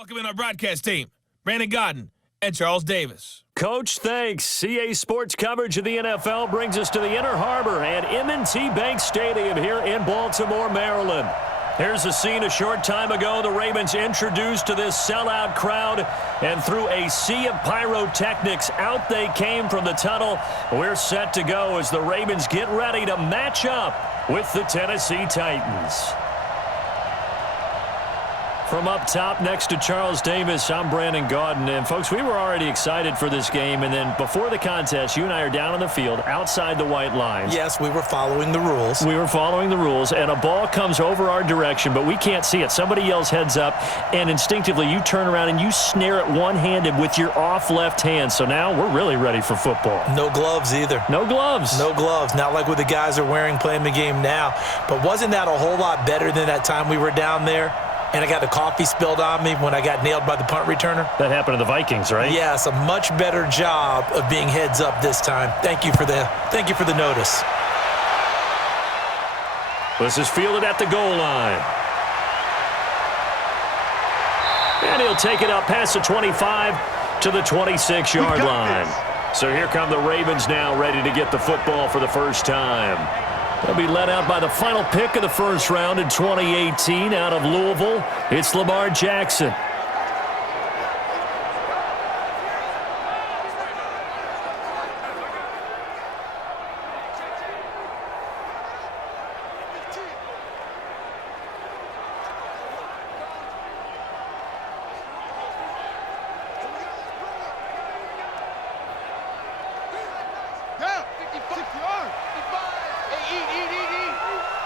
Welcome in our broadcast team, Brandon Godden and Charles Davis. Coach, thanks. CA Sports coverage of the NFL brings us to the Inner Harbor at M&T Bank Stadium here in Baltimore, Maryland. Here's a scene a short time ago. The Ravens introduced to this sellout crowd, and through a sea of pyrotechnics, out they came from the tunnel. We're set to go as the Ravens get ready to match up with the Tennessee Titans. From up top next to Charles Davis, I'm Brandon Godden. And, folks, we were already excited for this game. And then before the contest, you and I are down on the field outside the white lines. Yes, we were following the rules. We were following the rules, and a ball comes over our direction, but we can't see it. Somebody yells heads up, and instinctively you turn around and you snare it one-handed with your off left hand. So now we're really ready for football. No gloves either. No gloves. No gloves. Not like what the guys are wearing playing the game now. But wasn't that a whole lot better than that time we were down there? And I got the coffee spilled on me when I got nailed by the punt returner. That happened to the Vikings, right? Yes, a much better job of being heads up this time. Thank you for the notice. This is fielded at the goal line. And he'll take it up past the 25 to the 26-yard line. So here come the Ravens now, ready to get the football for the first time. They'll be led out by the final pick of the first round in 2018 out of Louisville. It's Lamar Jackson.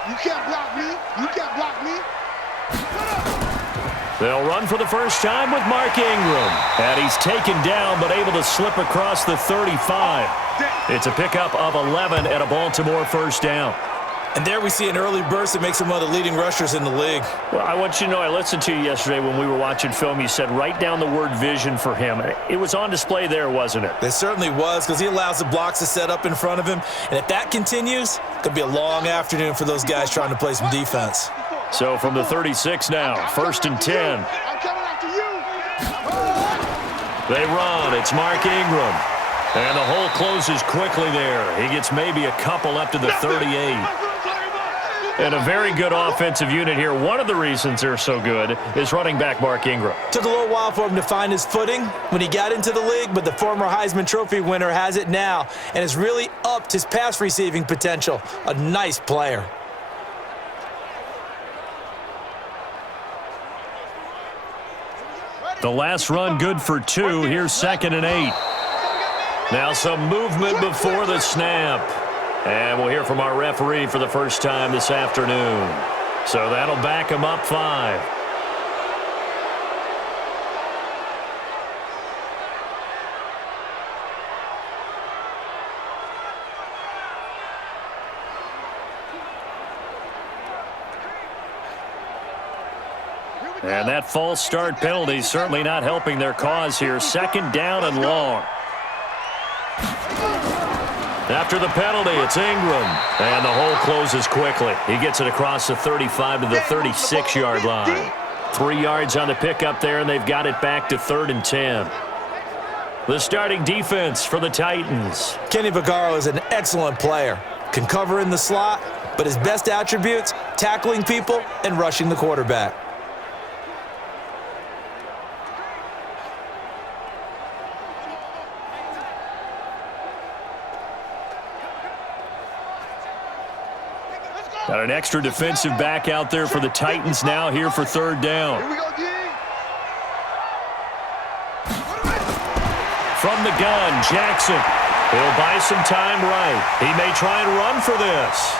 You can't block me. You can't block me. They'll run for the first time with Mark Ingram. And he's taken down but able to slip across the 35. It's a pickup of 11 at a Baltimore first down. And there we see an early burst that makes him one of the leading rushers in the league. Well, I want you to know, I listened to you yesterday when we were watching film. You said write down the word vision for him. It was on display there, wasn't it? It certainly was, because he allows the blocks to set up in front of him. And if that continues, it could be a long afternoon for those guys trying to play some defense. So from the 36 now, first and 10. They run. It's Mark Ingram. And the hole closes quickly there. He gets maybe a couple up to the 38. And a very good offensive unit here. One of the reasons they're so good is running back Mark Ingram. Took a little while for him to find his footing when he got into the league, but the former Heisman Trophy winner has it now and has really upped his pass receiving potential. A nice player. The last run good for 2. Here's 2nd and 8. Now some movement before the snap. And we'll hear from our referee for the first time this afternoon. So that'll back him up 5. And that false start penalty certainly not helping their cause here. 2nd down and long. After the penalty, it's Ingram. And the hole closes quickly. He gets it across the 35 to the 36-yard line. 3 yards on the pickup there, and they've got it back to 3rd and 10. The starting defense for the Titans. Kenny Vaccaro is an excellent player. Can cover in the slot, but his best attributes, tackling people and rushing the quarterback. Got an extra defensive back out there for the Titans now here for 3rd down. From the gun, Jackson. He'll buy some time right. He may try and run for this.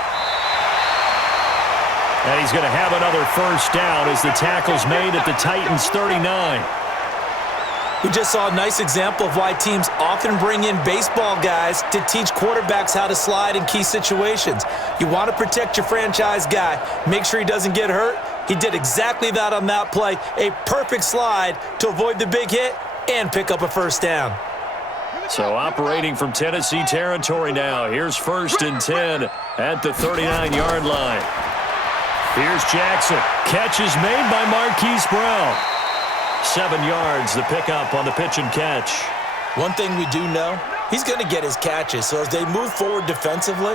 And he's going to have another first down as the tackle's made at the Titans' 39. We just saw a nice example of why teams often bring in baseball guys to teach quarterbacks how to slide in key situations. You want to protect your franchise guy. Make sure he doesn't get hurt. He did exactly that on that play. A perfect slide to avoid the big hit and pick up a first down. So operating from Tennessee territory now. Here's 1st and 10 at the 39-yard line. Here's Jackson. Catch is made by Marquise Brown. 7 yards, the pickup on the pitch and catch. One thing we do know, he's going to get his catches. So as they move forward defensively,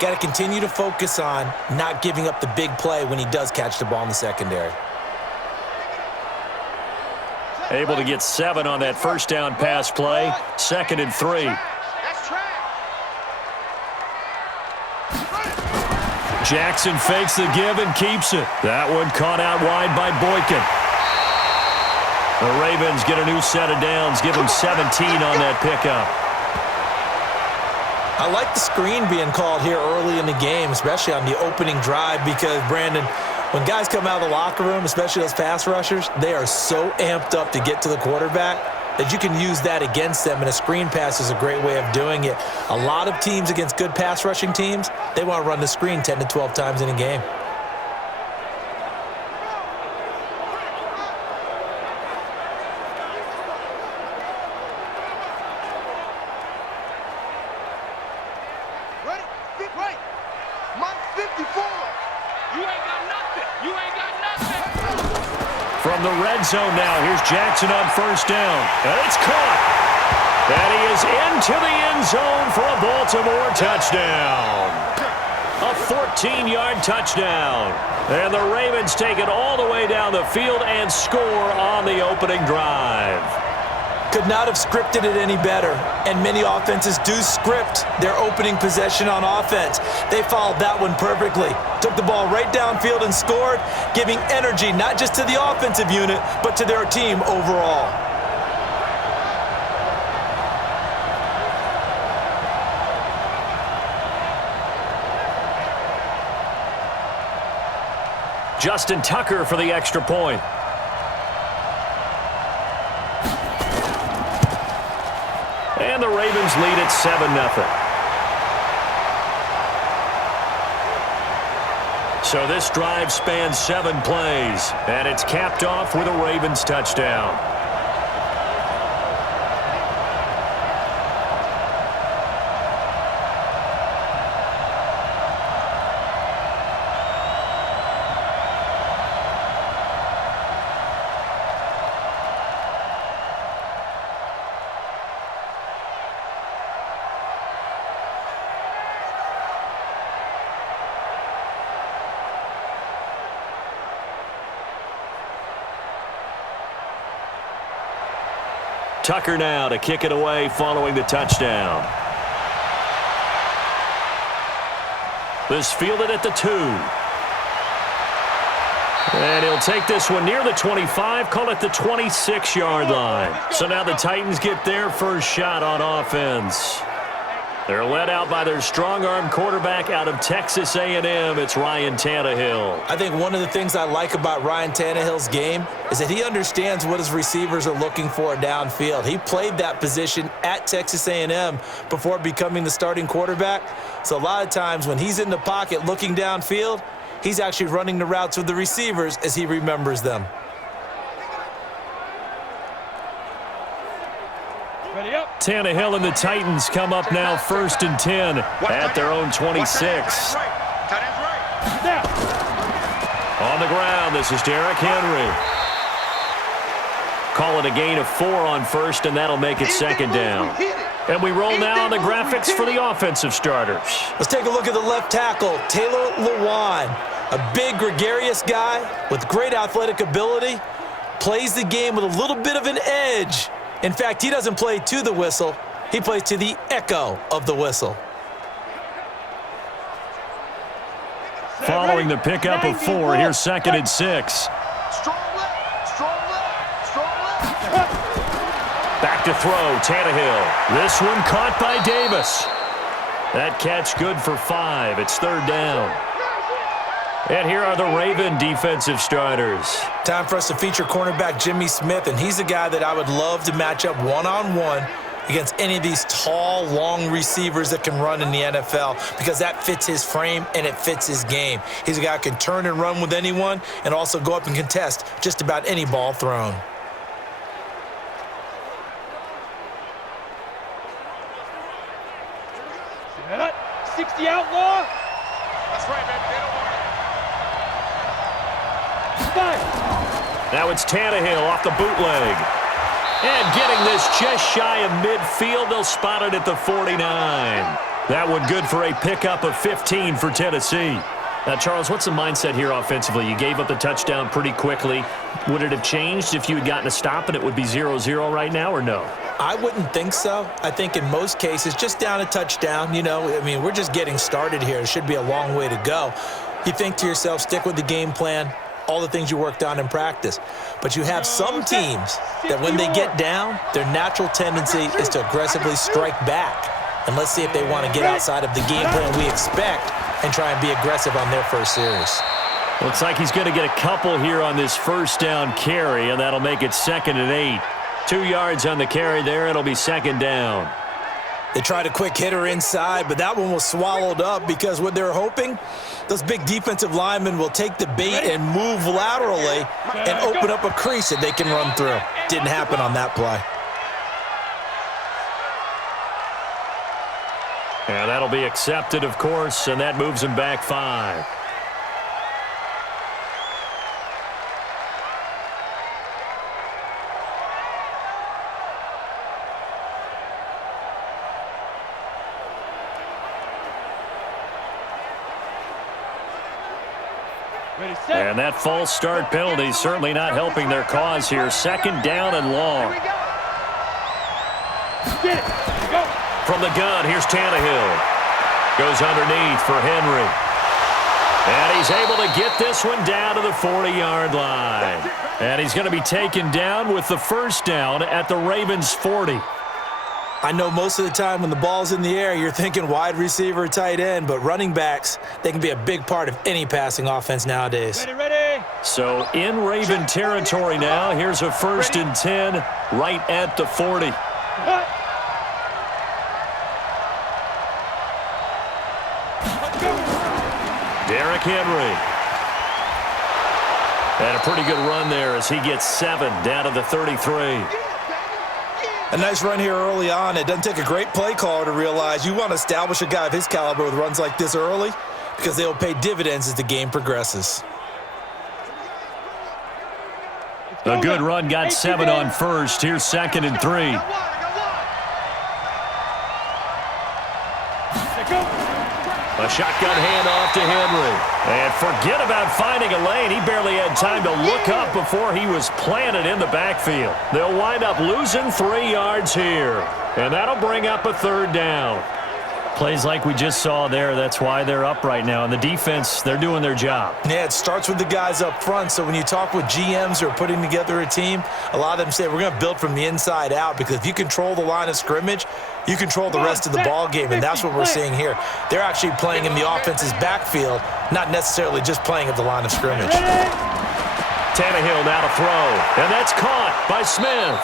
got to continue to focus on not giving up the big play when he does catch the ball in the secondary. Able to get 7 on that first down pass play. 2nd and 3. Jackson fakes the give and keeps it. That one caught out wide by Boykin. The Ravens get a new set of downs, give them 17 on that pickup. I like the screen being called here early in the game, especially on the opening drive, because, Brandon, when guys come out of the locker room, especially those pass rushers, they are so amped up to get to the quarterback that you can use that against them, and a screen pass is a great way of doing it. A lot of teams against good pass rushing teams, they want to run the screen 10 to 12 times in a game. From the red zone now, here's Jackson on first down. And it's caught. And he is into the end zone for a Baltimore touchdown. A 14-yard touchdown. And the Ravens take it all the way down the field and score on the opening drive. Could not have scripted it any better, and many offenses do script their opening possession on offense. They followed that one perfectly. Took the ball right downfield and scored, giving energy not just to the offensive unit, but to their team overall. Justin Tucker for the extra point. And the Ravens lead at 7-0. So this drive spans 7 plays, and it's capped off with a Ravens touchdown. Tucker now to kick it away following the touchdown. This fielded at the 2. And he'll take this one near the 25, call it the 26-yard line. So now the Titans get their first shot on offense. They're led out by their strong-arm quarterback out of Texas A&M. It's Ryan Tannehill. I think one of the things I like about Ryan Tannehill's game is that he understands what his receivers are looking for downfield. He played that position at Texas A&M before becoming the starting quarterback. So a lot of times when he's in the pocket looking downfield, he's actually running the routes with the receivers as he remembers them. Tannehill and the Titans come up now 1st and 10 at their own 26. On the ground, this is Derrick Henry. Call it a gain of 4 on first, and that'll make it 2nd down. And we roll now on the graphics for the offensive starters. Let's take a look at the left tackle, Taylor Lewan. A big, gregarious guy with great athletic ability. Plays the game with a little bit of an edge. In fact, he doesn't play to the whistle. He plays to the echo of the whistle. Following the pickup of 4, here's 2nd and 6. Strong left, strong left, strong left. Back to throw, Tannehill. This one caught by Davis. That catch good for 5. It's 3rd down. And here are the Raven defensive starters. Time for us to feature cornerback Jimmy Smith, and he's a guy that I would love to match up one-on-one against any of these tall, long receivers that can run in the NFL, because that fits his frame and it fits his game. He's a guy who can turn and run with anyone and also go up and contest just about any ball thrown. Set. 60 outlaw. That's right, baby. They don't want it. Now it's Tannehill off the bootleg. And getting this just shy of midfield, they'll spot it at the 49. That one good for a pickup of 15 for Tennessee. Now, Charles, what's the mindset here offensively? You gave up the touchdown pretty quickly. Would it have changed if you had gotten a stop and it would be 0-0 right now, or no? I wouldn't think so. I think in most cases, just down a touchdown, we're just getting started here. It should be a long way to go. You think to yourself, stick with the game plan, all the things you worked on in practice. But you have some teams that when they get down, their natural tendency is to aggressively strike back. And let's see if they want to get outside of the game plan we expect and try and be aggressive on their first series. Looks like he's going to get a couple here on this first down carry, and that'll make it 2nd and 8. 2 yards on the carry there. It'll be 2nd down. They tried a quick hitter inside, but that one was swallowed up because what they're hoping, those big defensive linemen will take the bait and move laterally and open up a crease that they can run through. Didn't happen on that play. And that'll be accepted, of course, and that moves him back 5. And that false start penalty is certainly not helping their cause here. 2nd down and long. Get it. Go. From the gun, here's Tannehill. Goes underneath for Henry. And he's able to get this one down to the 40-yard line. And he's going to be taken down with the first down at the Ravens' 40. I know most of the time when the ball's in the air, you're thinking wide receiver, tight end, but running backs, they can be a big part of any passing offense nowadays. Ready. So in Raven territory now, here's a 1st and 10 right at the 40. Derrick Henry. And a pretty good run there as he gets 7 down to the 33. A nice run here early on. It doesn't take a great play caller to realize you want to establish a guy of his caliber with runs like this early because they will pay dividends as the game progresses. A good run, got 7 on first. Here's 2nd and 3. A shotgun handoff to Henry. And forget about finding a lane. He barely had time to look up before he was planted in the backfield. They'll wind up losing 3 yards here. And that'll bring up a 3rd down. Plays like we just saw there, that's why they're up right now. And the defense, they're doing their job. Yeah, it starts with the guys up front. So when you talk with GMs who are putting together a team, a lot of them say we're going to build from the inside out because if you control the line of scrimmage, you control the rest of the ball game, and that's what we're seeing here. They're actually playing in the offense's backfield, not necessarily just playing at the line of scrimmage. Tannehill now to throw, and that's caught by Smith.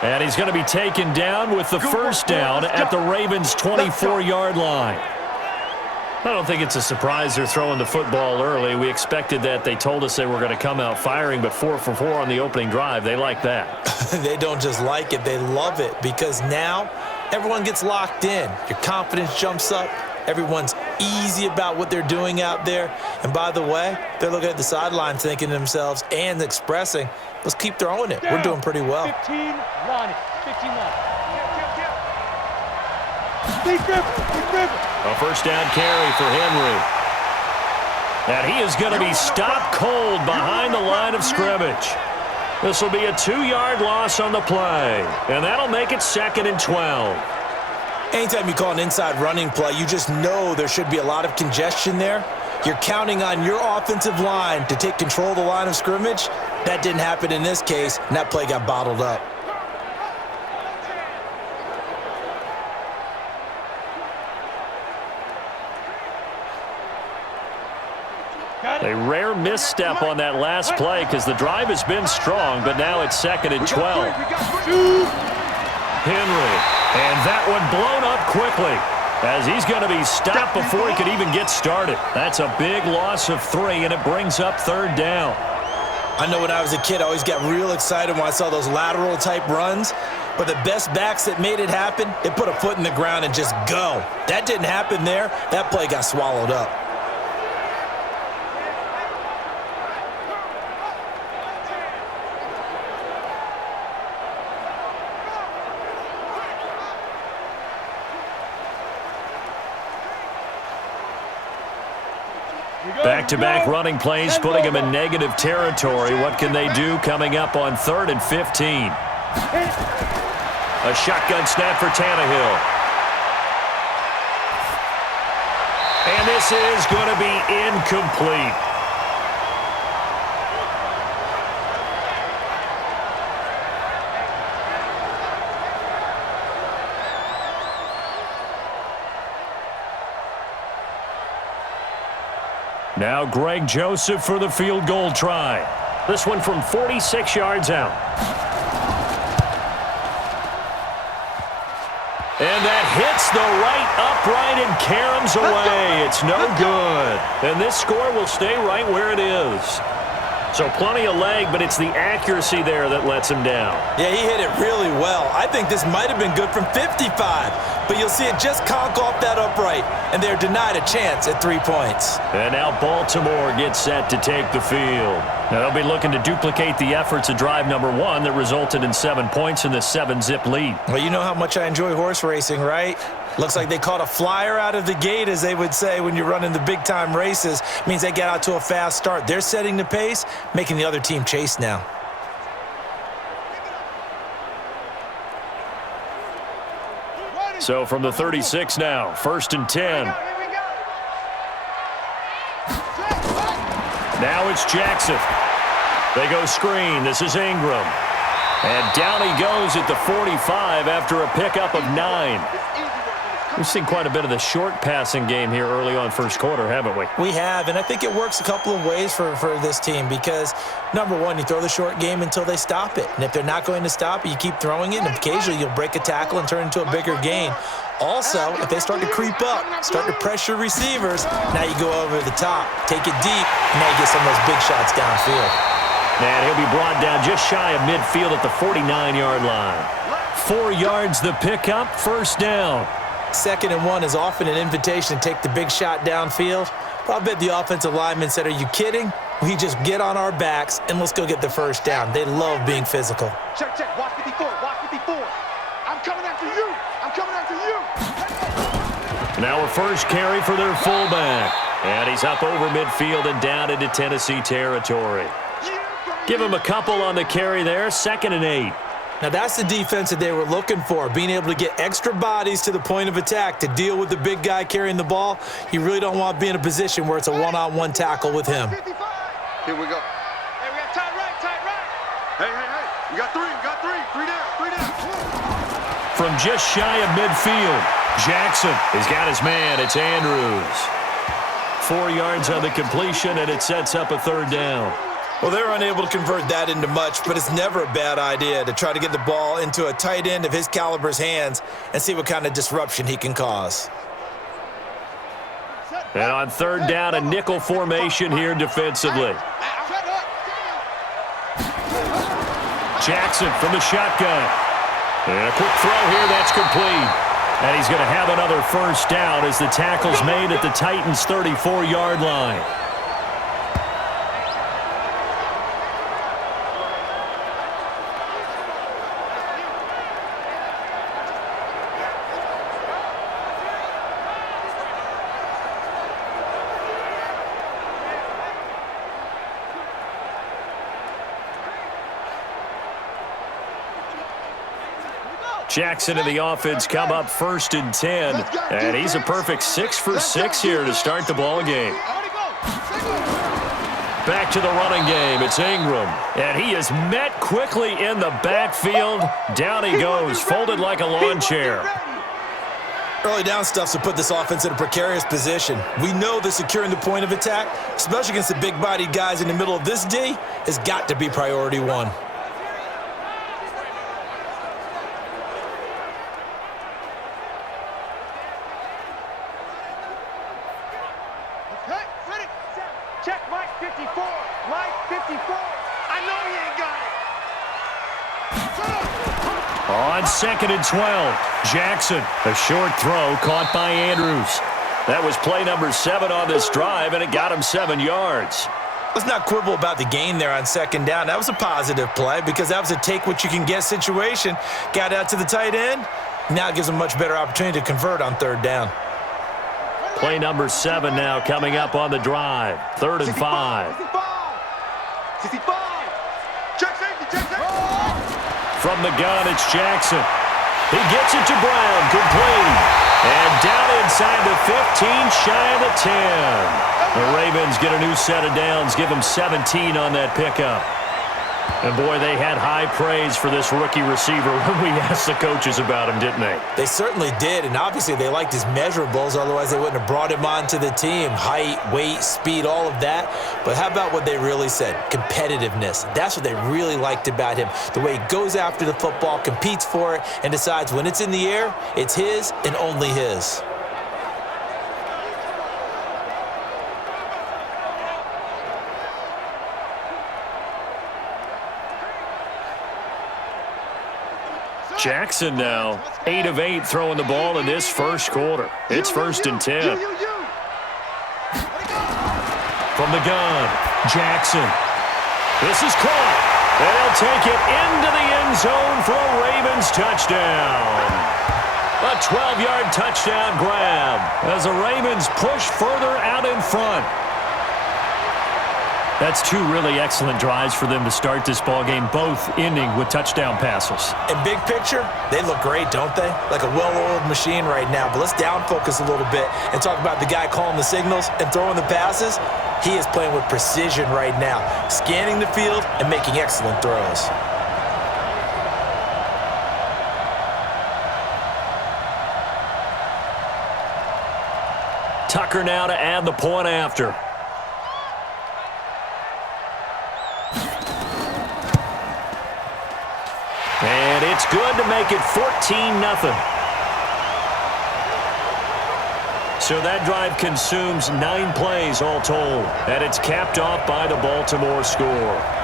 And he's going to be taken down with the first down at the Ravens' 24-yard line. I don't think it's a surprise they're throwing the football early. We expected that. They told us they were going to come out firing, but 4 for 4 on the opening drive. They like that. They don't just like it. They love it because now everyone gets locked in. Your confidence jumps up. Everyone's easy about what they're doing out there. And by the way, they're looking at the sideline thinking to themselves and expressing, let's keep throwing it. We're doing pretty well. 15 line. 15 line. A first down carry for Henry. And he is going to be stopped cold behind the line of scrimmage. This will be a 2-yard loss on the play. And that'll make it 2nd and 12. Anytime you call an inside running play, you just know there should be a lot of congestion there. You're counting on your offensive line to take control of the line of scrimmage. That didn't happen in this case, and that play got bottled up. A rare misstep on that last play because the drive has been strong, but now it's 2nd and 12. Henry, and that one blown up quickly as he's going to be stopped before he could even get started. That's a big loss of 3, and it brings up 3rd down. I know when I was a kid, I always got real excited when I saw those lateral-type runs, but the best backs that made it happen, they put a foot in the ground and just go. That didn't happen there. That play got swallowed up. Back-to-back running plays, putting them in negative territory. What can they do coming up on 3rd and 15? A shotgun snap for Tannehill. And this is going to be incomplete. Now Greg Joseph for the field goal try. This one from 46 yards out. And that hits the right upright and caroms away. It's no good. And this score will stay right where it is. So plenty of leg, but it's the accuracy there that lets him down. Yeah, he hit it really well. I think this might have been good from 55, but you'll see it just conk off that upright, and they're denied a chance at 3 points. And now Baltimore gets set to take the field. Now they'll be looking to duplicate the efforts of drive number 1 that resulted in 7 points in the 7-zip lead. Well, you know how much I enjoy horse racing, right? Looks like they caught a flyer out of the gate, as they would say when you're running the big-time races. Means they get out to a fast start. They're setting the pace, making the other team chase now. So from the 36 now, 1st and 10. Now it's Jackson. They go screen. This is Ingram. And down he goes at the 45 after a pickup of 9. We've seen quite a bit of the short passing game here early on first quarter, haven't we? We have, and I think it works a couple of ways for this team because, number one, you throw the short game until they stop it. And if they're not going to stop it, you keep throwing it, and occasionally you'll break a tackle and turn it into a bigger gain. Also, if they start to creep up, start to pressure receivers, now you go over the top, take it deep, and now you get some of those big shots downfield. And he'll be brought down just shy of midfield at the 49-yard line. 4 yards the pickup, 1st down. 2nd and 1 is often an invitation to take the big shot downfield. But I'll bet the offensive lineman said, are you kidding? We just get on our backs and let's go get the 1st down. They love being physical. Check, check. Watch 54. Watch 54. I'm coming after you. I'm coming after you. Now a first carry for their fullback. And he's up over midfield and down into Tennessee territory. Give him a couple on the carry there. 2nd and 8. Now that's the defense that they were looking for, being able to get extra bodies to the point of attack to deal with the big guy carrying the ball. You really don't want to be in a position where it's a one-on-one tackle with him. Here we go. Hey, we got tight right, tight right. Hey, hey, hey. You got 3, you got 3. 3 down, 3 down. From just shy of midfield, Jackson has got his man. It's Andrews. 4 yards on the completion, and it sets up a 3rd down. Well, they're unable to convert that into much, but it's never a bad idea to try to get the ball into a tight end of his caliber's hands and see what kind of disruption he can cause. And on 3rd down, a nickel formation here defensively. Jackson from the shotgun. And a quick throw here, that's complete. And he's going to have another 1st down as the tackle's made at the Titans' 34-yard line. Jackson and the offense come up 1st and 10, and he's a perfect 6 for 6 here to start the ball game. Back to the running game. It's Ingram, and he is met quickly in the backfield. Down he goes, folded like a lawn chair. Early down stuffs will put this offense in a precarious position. We know that securing the point of attack, especially against the big-bodied guys in the middle of this D, has got to be priority 1. Check Mike 54. Mike 54. I know he ain't got it. On 2nd and 12, Jackson, a short throw caught by Andrews. That was play number 7 on this drive, and it got him 7 yards. Let's not quibble about the gain there on 2nd down. That was a positive play because that was a take-what-you-can-get situation. Got out to the tight end. Now it gives him a much better opportunity to convert on 3rd down. Play number 7 now coming up on the drive. 3rd and 5. 65. Check safety, check safety. From the gun, it's Jackson. He gets it to Brown, complete. And down inside the 15, shy of the 10. The Ravens get a new set of downs, give them 17 on that pickup. And, boy, they had high praise for this rookie receiver when we asked the coaches about him, didn't they? They certainly did, and obviously they liked his measurables, otherwise they wouldn't have brought him onto the team. Height, weight, speed, all of that. But how about what they really said? Competitiveness. That's what they really liked about him. The way he goes after the football, competes for it, and decides when it's in the air, it's his and only his. Jackson now, 8 of 8 throwing the ball in this first quarter. It's 1st and 10. From the gun, Jackson. This is caught. And he'll take it into the end zone for a Ravens touchdown. A 12-yard touchdown grab as the Ravens push further out in front. That's 2 really excellent drives for them to start this ballgame, both ending with touchdown passes. In big picture, they look great, don't they? Like a well-oiled machine right now. But let's down focus a little bit and talk about the guy calling the signals and throwing the passes. He is playing with precision right now, scanning the field and making excellent throws. Tucker now to add the point after. And it's good to make it 14-0. So that drive consumes 9 plays all told, and it's capped off by the Baltimore score.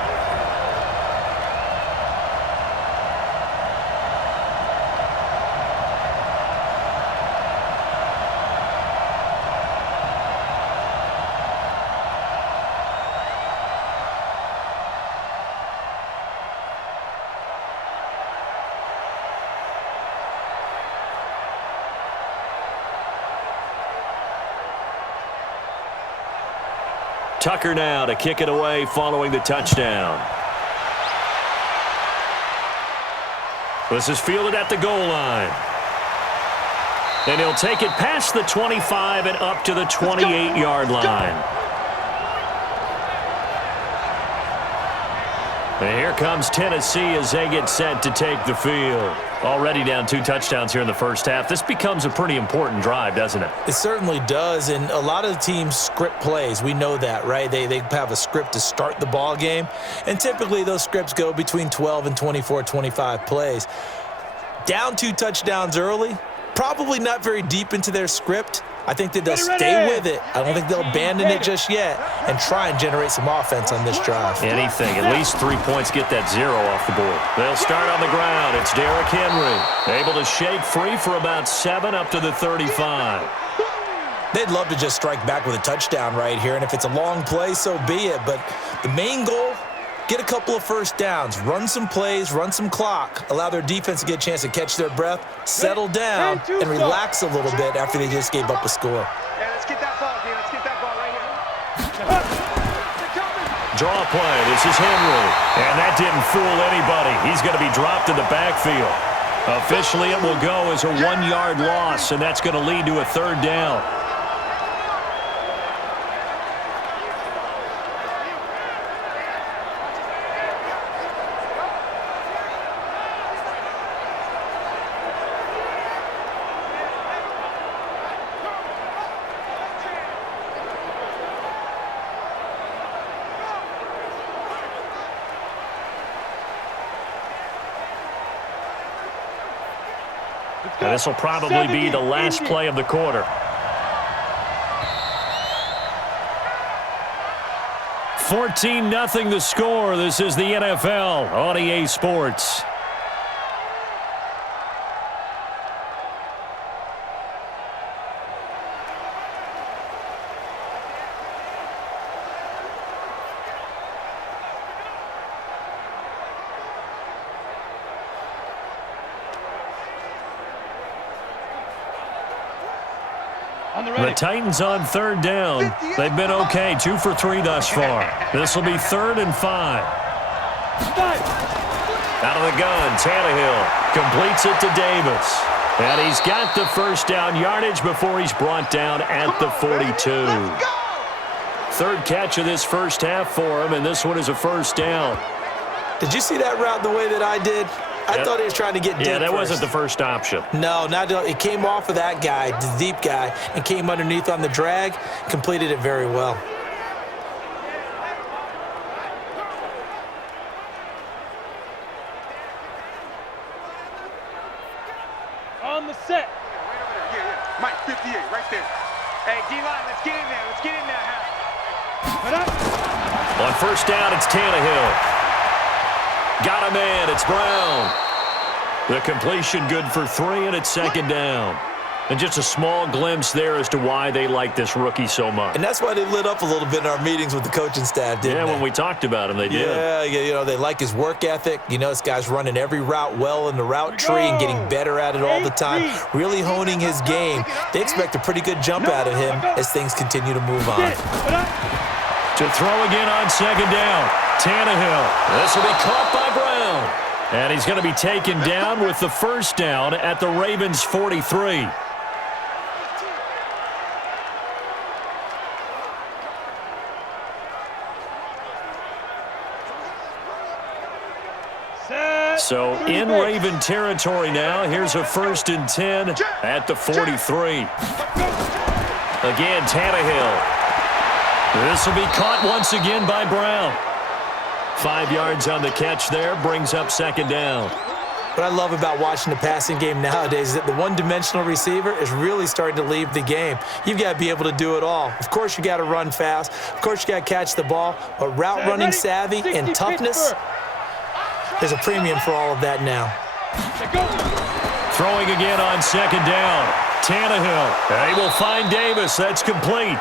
Tucker now to kick it away following the touchdown. This is fielded at the goal line. And he'll take it past the 25 and up to the 28-yard line. And here comes Tennessee as they get set to take the field. Already down 2 touchdowns here in the first half. This becomes a pretty important drive, doesn't it? It certainly does, and a lot of the teams script plays. We know that, right? They have a script to start the ball game, and typically those scripts go between 12 and 24, 25 plays. Down 2 touchdowns early, probably not very deep into their script. I think that they'll stay with it. I don't think they'll abandon it just yet and try and generate some offense on this drive. Anything. At least 3 points get that 0 off the board. They'll start on the ground. It's Derrick Henry. Able to shake free for about 7 up to the 35. They'd love to just strike back with a touchdown right here, and if it's a long play, so be it. But the main goal, get a couple of first downs, run some plays, run some clock, allow their defense to get a chance to catch their breath, settle down, and relax a little bit after they just gave up a score. Yeah, let's get that ball, dude. Let's get that ball right here. Draw play. This is Henry. And that didn't fool anybody. He's going to be dropped in the backfield. Officially, it will go as a 1-yard loss, and that's going to lead to a 3rd down. And this will probably be the last play of the quarter. 14-0 the score. This is the NFL on EA Sports. The Titans on 3rd down. They've been okay, 2 for 3 thus far. This will be 3rd and 5. Out of the gun, Tannehill completes it to Davis. And he's got the first down yardage before he's brought down at the 42. 3rd catch of this first half for him, and this one is a first down. Did you see that route the way that I did? I thought he was trying to get deep. Yeah, that first. wasn't the first option. No, it came off of that guy, the deep guy, and came underneath on the drag, completed it very well. On the set. Yeah. Mike, 58, right there. Hey, D-line, let's get in there. Let's get in there, Hal. On first down, it's Tannehill. Got a man. It's Brown. The completion good for 3, and it's 2nd down. And just a small glimpse there as to why they like this rookie so much. And that's why they lit up a little bit in our meetings with the coaching staff, didn't they? Yeah, when we talked about him, they did. Yeah, they like his work ethic. This guy's running every route well in the route tree and getting better at it all the time, really honing his game. They expect a pretty good jump out of him as things continue to move on. To throw again on 2nd down, Tannehill. This will be caught by Brown. And he's going to be taken down with the first down at the Ravens' 43. So in Raven territory now. Here's a 1st and 10 at the 43. Again, Tannehill. This will be caught once again by Brown. 5 yards on the catch there, brings up 2nd down. What I love about watching the passing game nowadays is that the one-dimensional receiver is really starting to leave the game. You've got to be able to do it all. Of course, you got to run fast. Of course, you got to catch the ball. But route running savvy and toughness, there's a premium for all of that now. Throwing again on 2nd down. Tannehill. He will find Davis. That's complete.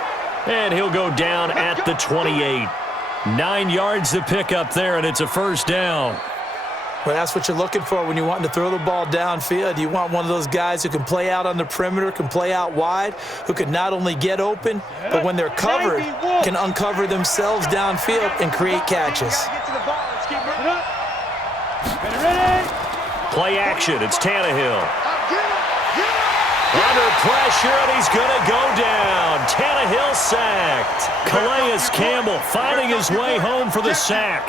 And he'll go down at the 28. 9 yards to pick up there, and it's a first down. Well, that's what you're looking for when you're wanting to throw the ball downfield. You want one of those guys who can play out on the perimeter, can play out wide, who can not only get open, but when they're covered, can uncover themselves downfield and create catches. Play action. It's Tannehill. Under pressure, and he's going to go down. Tannehill sacked. Calais Campbell finding his way home for the sack.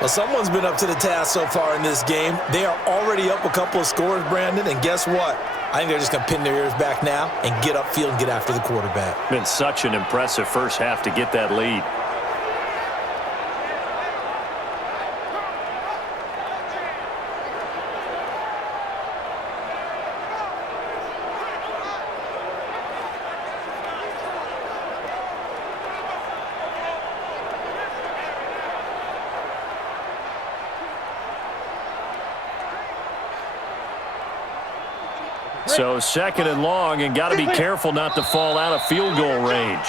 Well, someone's been up to the task so far in this game. They are already up a couple of scores, Brandon, and guess what? I think they're just going to pin their ears back now and get upfield and get after the quarterback. Been such an impressive first half to get that lead. So 2nd and long, and got to be careful not to fall out of field goal range.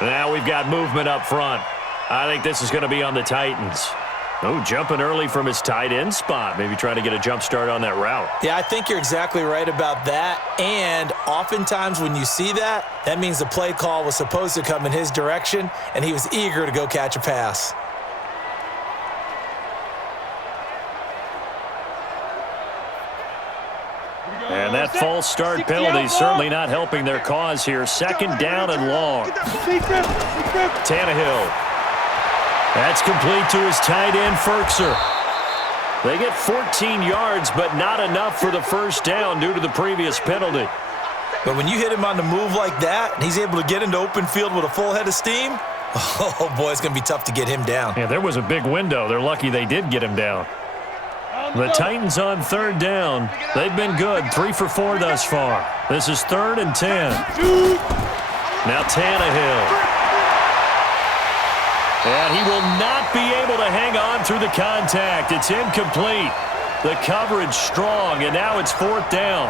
Now we've got movement up front. I think this is going to be on the Titans. Oh, jumping early from his tight end spot. Maybe trying to get a jump start on that route. Yeah, I think you're exactly right about that. And oftentimes when you see that, that means the play call was supposed to come in his direction, and he was eager to go catch a pass. And that false start penalty certainly not helping their cause here. 2nd down and long. Tannehill. That's complete to his tight end, Ferkser. They get 14 yards, but not enough for the first down due to the previous penalty. But when you hit him on the move like that, and he's able to get into open field with a full head of steam, oh, boy, it's going to be tough to get him down. Yeah, there was a big window. They're lucky they did get him down. The Titans on 3rd down. They've been good, 3 for 4 thus far. This is 3rd and 10. Now Tannehill. And he will not be able to hang on through the contact. It's incomplete. The coverage strong, and now it's 4th down.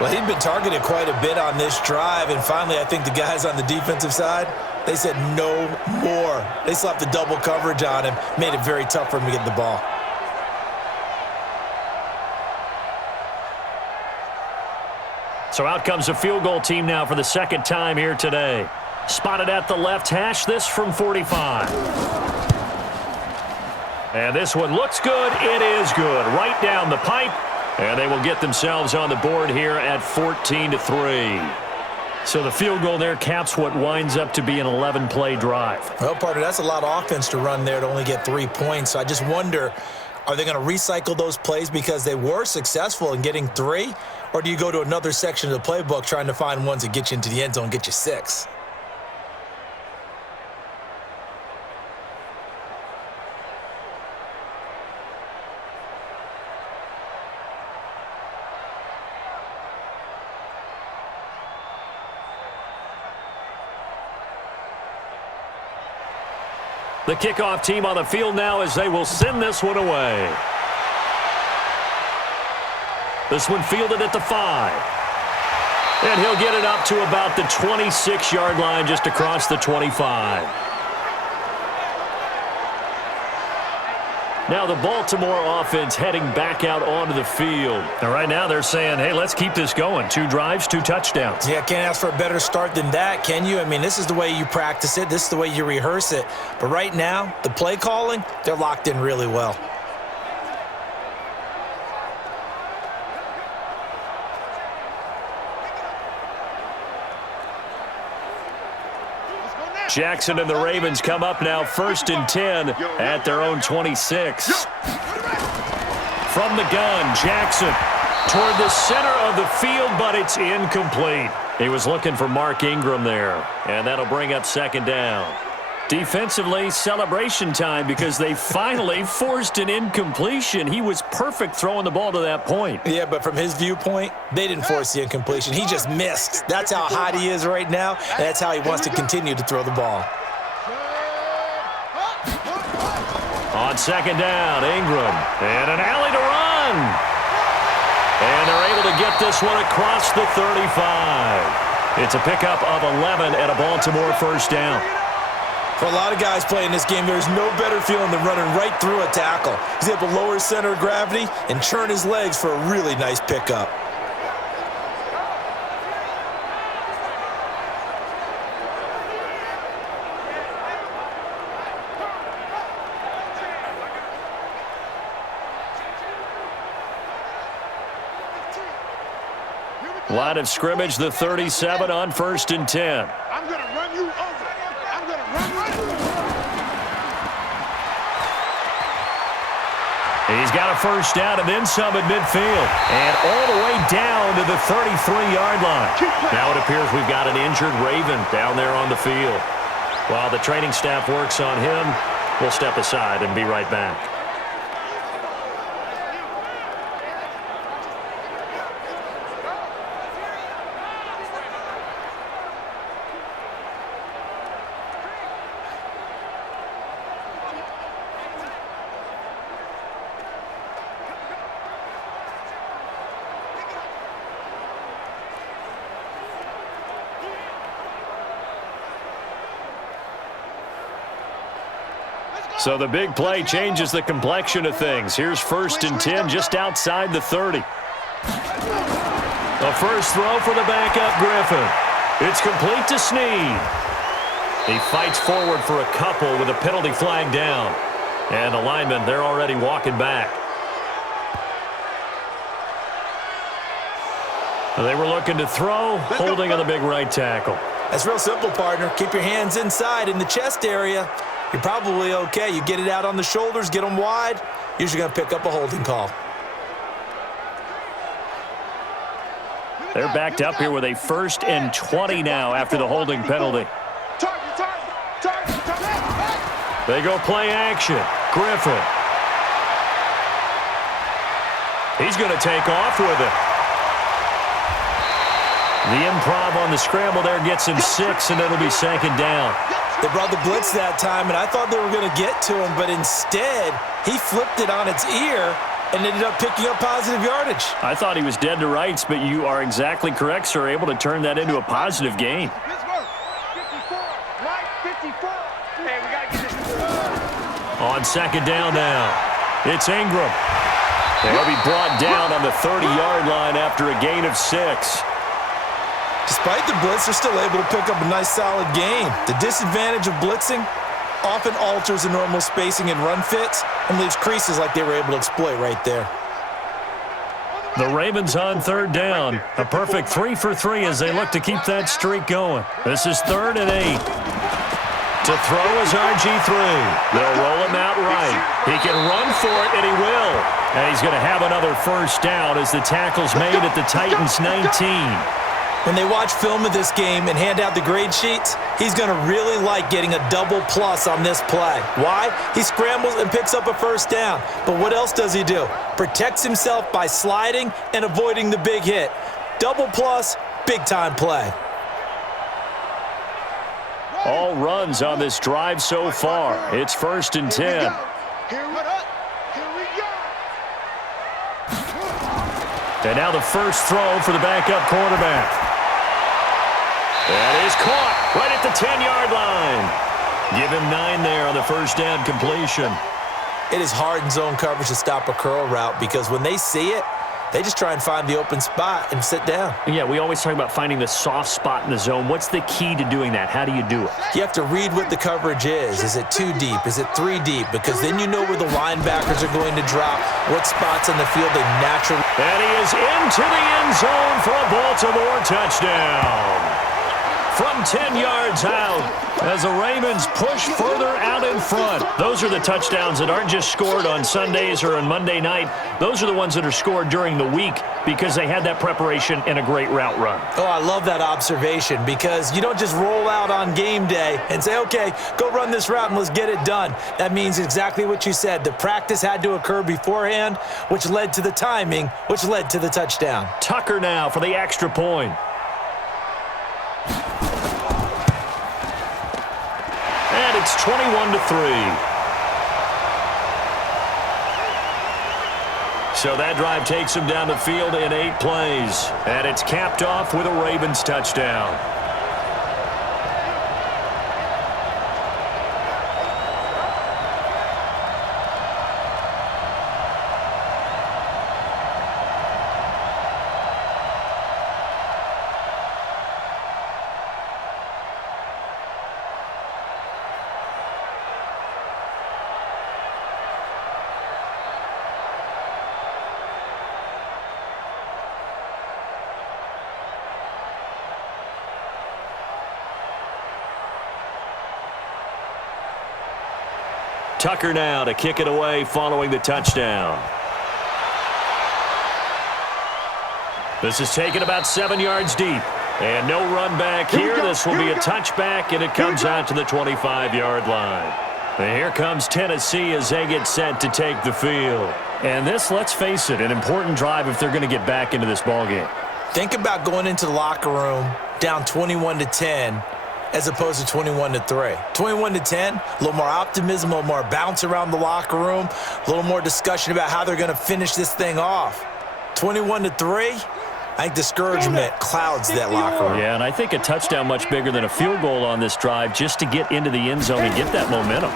Well, he'd been targeted quite a bit on this drive, and finally I think the guys on the defensive side, they said no more. They slapped the double coverage on him, made it very tough for him to get the ball. So out comes a field goal team now for the second time here today. Spotted at the left hash, this from 45. And this one looks good. It is good. Right down the pipe. And they will get themselves on the board here at 14-3. So the field goal there caps what winds up to be an 11-play drive. Well, partner, that's a lot of offense to run there to only get 3 points. So I just wonder, are they going to recycle those plays because they were successful in getting 3? Or do you go to another section of the playbook trying to find ones that get you into the end zone and get you 6? The kickoff team on the field now as they will send this one away. This one fielded at the 5. And he'll get it up to about the 26-yard line just across the 25. Now the Baltimore offense heading back out onto the field. And right now they're saying, hey, let's keep this going. 2 drives, 2 touchdowns. Yeah, can't ask for a better start than that, can you? I mean, this is the way you practice it. This is the way you rehearse it. But right now, the play calling, they're locked in really well. Jackson and the Ravens come up now 1st and 10 at their own 26. From the gun, Jackson toward the center of the field, but it's incomplete. He was looking for Mark Ingram there, and that'll bring up 2nd down. Defensively, celebration time because they finally forced an incompletion. He was perfect throwing the ball to that point. Yeah, but from his viewpoint, they didn't force the incompletion. He just missed. That's how hot he is right now, and that's how he wants to continue to throw the ball. On 2nd down, Ingram, and an alley to run. And they're able to get this one across the 35. It's a pickup of 11 at a Baltimore 1st down. For a lot of guys playing this game, there's no better feeling than running right through a tackle. He's able to lower his center of gravity and churn his legs for a really nice pickup. Line of scrimmage, the 37 on 1st and 10. I'm going to run you over. I'm going to run right over. He's got a 1st down and then some at midfield. And all the way down to the 33-yard line. Now it appears we've got an injured Raven down there on the field. While the training staff works on him, we'll step aside and be right back. So the big play changes the complexion of things. Here's 1st and 10 just outside the 30. The first throw for the backup Griffin. It's complete to Snead. He fights forward for a couple with a penalty flag down. And the linemen, they're already walking back. They were looking to throw, holding on the big right tackle. That's real simple, partner. Keep your hands inside in the chest area. You're probably okay. You get it out on the shoulders, get them wide, usually going to pick up a holding call. They're backed up here with a 1st and 20 now after the holding penalty. They go play action. Griffin. He's going to take off with it. The improv on the scramble there gets him 6, and it'll be 2nd down. They brought the blitz that time, and I thought they were going to get to him, but instead, he flipped it on its ear and ended up picking up positive yardage. I thought he was dead to rights, but you are exactly correct, sir, able to turn that into a positive gain. 54, Mike 54. Hey, we got to get this. On 2nd down now, it's Ingram. They'll be brought down on the 30-yard line after a gain of 6. Despite the blitz, they're still able to pick up a nice solid gain. The disadvantage of blitzing often alters the normal spacing and run fits and leaves creases like they were able to exploit right there. The Ravens on third down. A perfect 3 for 3 as they look to keep that streak going. This is 3rd and 8. To throw is RG3. They'll roll him out right. He can run for it, and he will. And he's going to have another first down as the tackle's made at the Titans' 19. When they watch film of this game and hand out the grade sheets, he's going to really like getting a double plus on this play. Why? He scrambles and picks up a first down. But what else does he do? Protects himself by sliding and avoiding the big hit. Double plus, big-time play. All runs on this drive so far. It's 1st and 10. Here we go. And now the first throw for the backup quarterback. That is caught right at the 10-yard line. Give him 9 there on the first down completion. It is hard in zone coverage to stop a curl route because when they see it, they just try and find the open spot and sit down. Yeah, we always talk about finding the soft spot in the zone. What's the key to doing that? How do you do it? You have to read what the coverage is. Is it 2 deep? Is it 3 deep? Because then you know where the linebackers are going to drop, what spots on the field they naturally... And he is into the end zone for a Baltimore touchdown. From 10 yards out as the Ravens push further out in front. Those are the touchdowns that aren't just scored on Sundays or on Monday night. Those are the ones that are scored during the week because they had that preparation and a great route run. Oh, I love that observation because you don't just roll out on game day and say, okay, go run this route and let's get it done. That means exactly what you said. The practice had to occur beforehand, which led to the timing, which led to the touchdown. Tucker now for the extra point. And it's 21-3. So that drive takes him down the field in 8 plays. And it's capped off with a Ravens touchdown. Tucker now to kick it away following the touchdown. This is taken about 7 yards deep. And no run back here. This will be a touchback, and it comes out to the 25-yard line. And here comes Tennessee as they get set to take the field. And this, let's face it, an important drive if they're going to get back into this ballgame. Think about going into the locker room down 21-10 as opposed to 21-3. 21-10, a little more optimism, a little more bounce around the locker room, a little more discussion about how they're going to finish this thing off. 21-3, I think discouragement clouds that locker room. Yeah, and I think a touchdown much bigger than a field goal on this drive just to get into the end zone and get that momentum.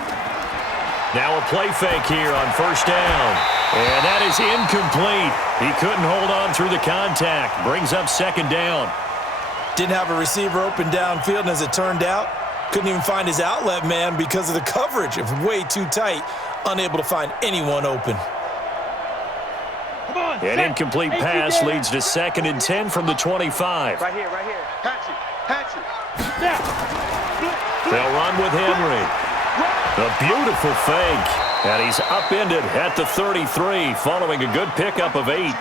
Now a play fake here on first down. And that is incomplete. He couldn't hold on through the contact. Brings up second down. Didn't have a receiver open downfield, and as it turned out, couldn't even find his outlet man because of the coverage. It was way too tight, unable to find anyone open. An incomplete pass leads to 2nd and 10 from the 25. Right here. Hatch it. They'll run with Henry. A beautiful fake. And he's upended at the 33 following a good pickup of 8.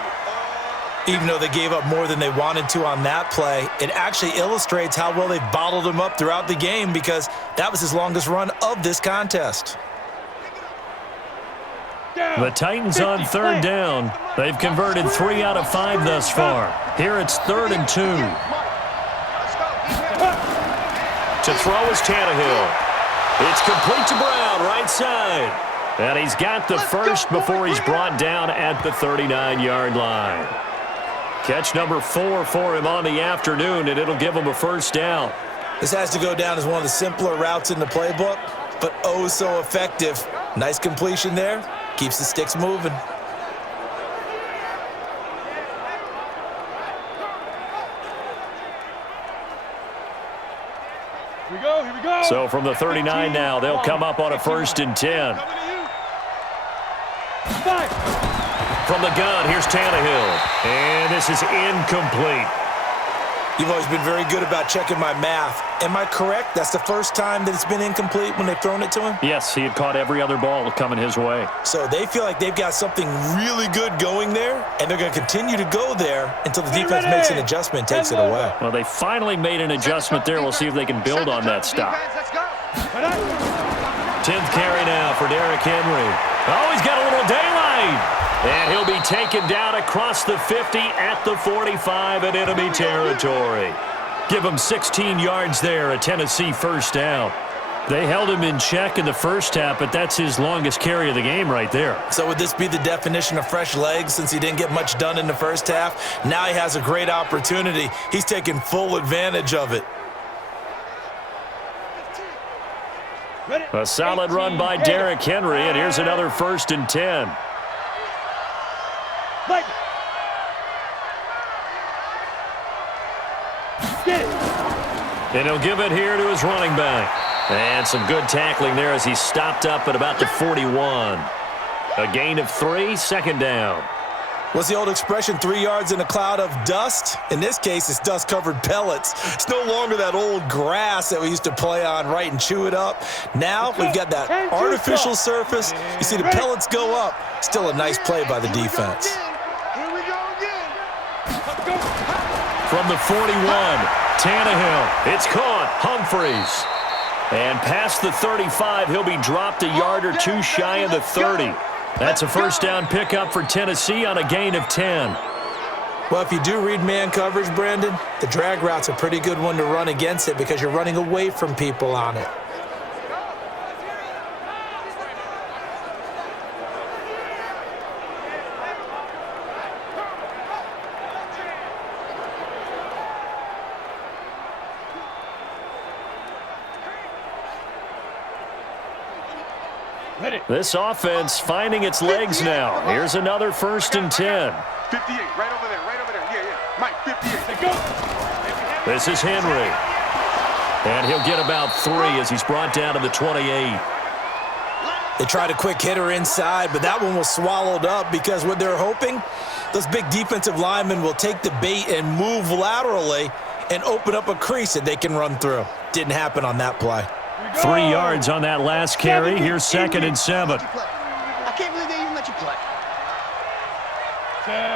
Even though they gave up more than they wanted to on that play, it actually illustrates how well they bottled him up throughout the game because that was his longest run of this contest. The Titans on third down. They've converted 3 out of 5 thus far. Here it's 3rd and 2. To throw is Tannehill. It's complete to Brown, right side. And he's got the first before he's brought down at the 39-yard line. Catch number 4 for him on the afternoon, and it'll give him a first down. This has to go down as one of the simpler routes in the playbook, but oh so effective. Nice completion there. Keeps the sticks moving. Here we go, here we go. So from the 39 now, they'll come up on a 1st and 10. From the gun, here's Tannehill. And this is incomplete. You've always been very good about checking my math. Am I correct? That's the first time that it's been incomplete when they've thrown it to him? Yes, he had caught every other ball coming his way. So they feel like they've got something really good going there, and they're going to continue to go there until the defense makes an adjustment and takes it away. Well, they finally made an adjustment there. We'll see if they can build on that stop. 10th carry now for Derrick Henry. Oh, he's got a little daylight. And he'll be taken down across the 50 at the 45 in enemy territory. Give him 16 yards there, a Tennessee first down. They held him in check in the first half, but that's his longest carry of the game right there. So would this be the definition of fresh legs since he didn't get much done in the first half? Now he has a great opportunity. He's taking full advantage of it. A solid run by Derrick Henry, and here's another 1st and 10. And he'll give it here to his running back. And some good tackling there as he stopped up at about the 41. A gain of 3, 2nd down. What's the old expression, 3 yards in a cloud of dust? In this case, it's dust-covered pellets. It's no longer that old grass that we used to play on, right, and chew it up. Now we've got that artificial surface. You see the pellets go up. Still a nice play by the defense. Here we go again. From the 41, Tannehill. It's caught. Humphreys. And past the 35, he'll be dropped a yard or two shy of the 30. That's a first down pickup for Tennessee on a gain of 10. Well, if you do read man coverage, Brandon, the drag route's a pretty good one to run against it because you're running away from people on it. This offense finding its legs now. Here's another 1st and 10. 58, right over there. Yeah. Mike, 58. Go. This is Henry. And he'll get about 3 as he's brought down to the 28. They tried a quick hitter inside, but that one was swallowed up because what they're hoping, those big defensive linemen will take the bait and move laterally and open up a crease that they can run through. Didn't happen on that play. 3 yards on that last carry. Here's 2nd and 7. I can't believe they even let you play.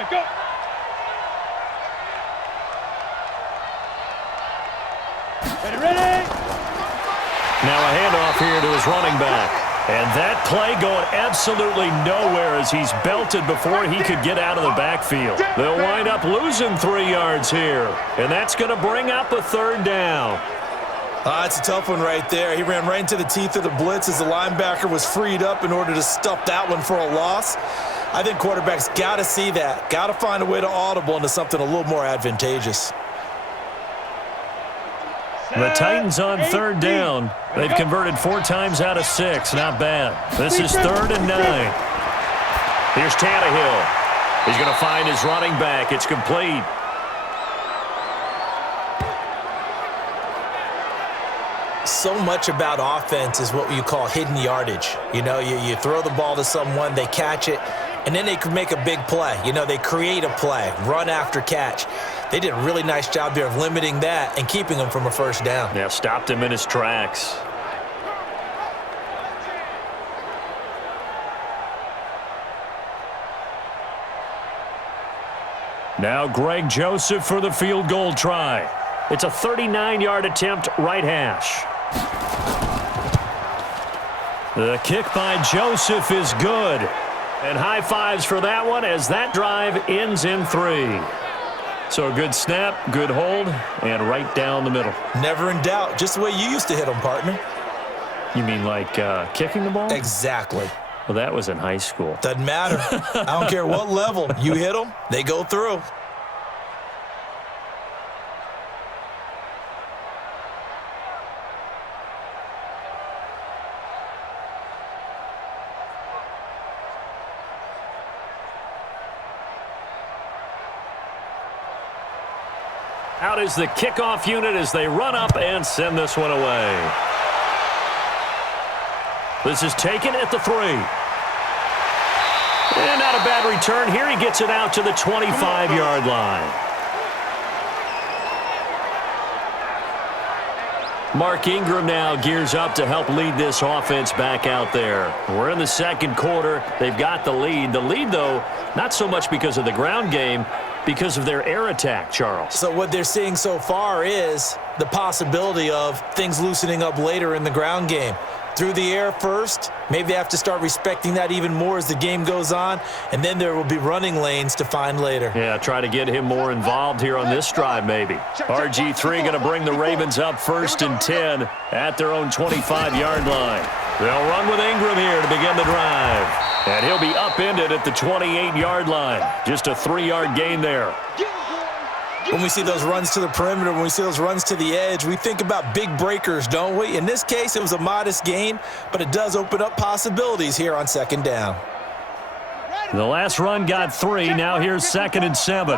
Go. Ready. Now a handoff here to his running back. And that play going absolutely nowhere as he's belted before he could get out of the backfield. They'll wind up losing 3 yards here. And that's going to bring up a 3rd down. It's a tough one right there. He ran right into the teeth of the blitz as the linebacker was freed up in order to stuff that one for a loss. I think quarterbacks got to see that. Got to find a way to audible into something a little more advantageous. The Titans on 3rd down. They've converted 4 times out of 6. Not bad. This is 3rd and 9. Here's Tannehill. He's going to find his running back. It's complete. So much about offense is what you call hidden yardage. You know, you throw the ball to someone, they catch it, and then they can make a big play. You know, they create a play, run after catch. They did a really nice job there of limiting that and keeping him from a first down. Yeah, stopped him in his tracks. Now Greg Joseph for the field goal try. It's a 39-yard attempt, right hash. The kick by Joseph is good. And high fives for that one as that drive ends in 3. So a good snap, good hold, and right down the middle. Never in doubt. Just the way you used to hit them, partner. You mean like kicking the ball? Exactly. Well, that was in high school. Doesn't matter. I don't care what level. You hit them, they go through. Out is the kickoff unit as they run up and send this one away. This is taken at the 3. And not a bad return here. He gets it out to the 25-yard line. Mark Ingram now gears up to help lead this offense back out there. We're in the second quarter. They've got the lead. The lead, though, not so much because of the ground game, because of their air attack, Charles. So what they're seeing so far is the possibility of things loosening up later in the ground game. Through the air first, maybe they have to start respecting that even more as the game goes on, and then there will be running lanes to find later. Yeah, try to get him more involved here on this drive maybe. RG3 going to bring the Ravens up 1st and 10 at their own 25-yard line. They'll run with Ingram here to begin the drive. And he'll be upended at the 28-yard line. Just a 3-yard gain there. When we see those runs to the perimeter, when we see those runs to the edge, we think about big breakers, don't we? In this case, it was a modest gain, but it does open up possibilities here on 2nd down. The last run got 3. Now here's 2nd and 7.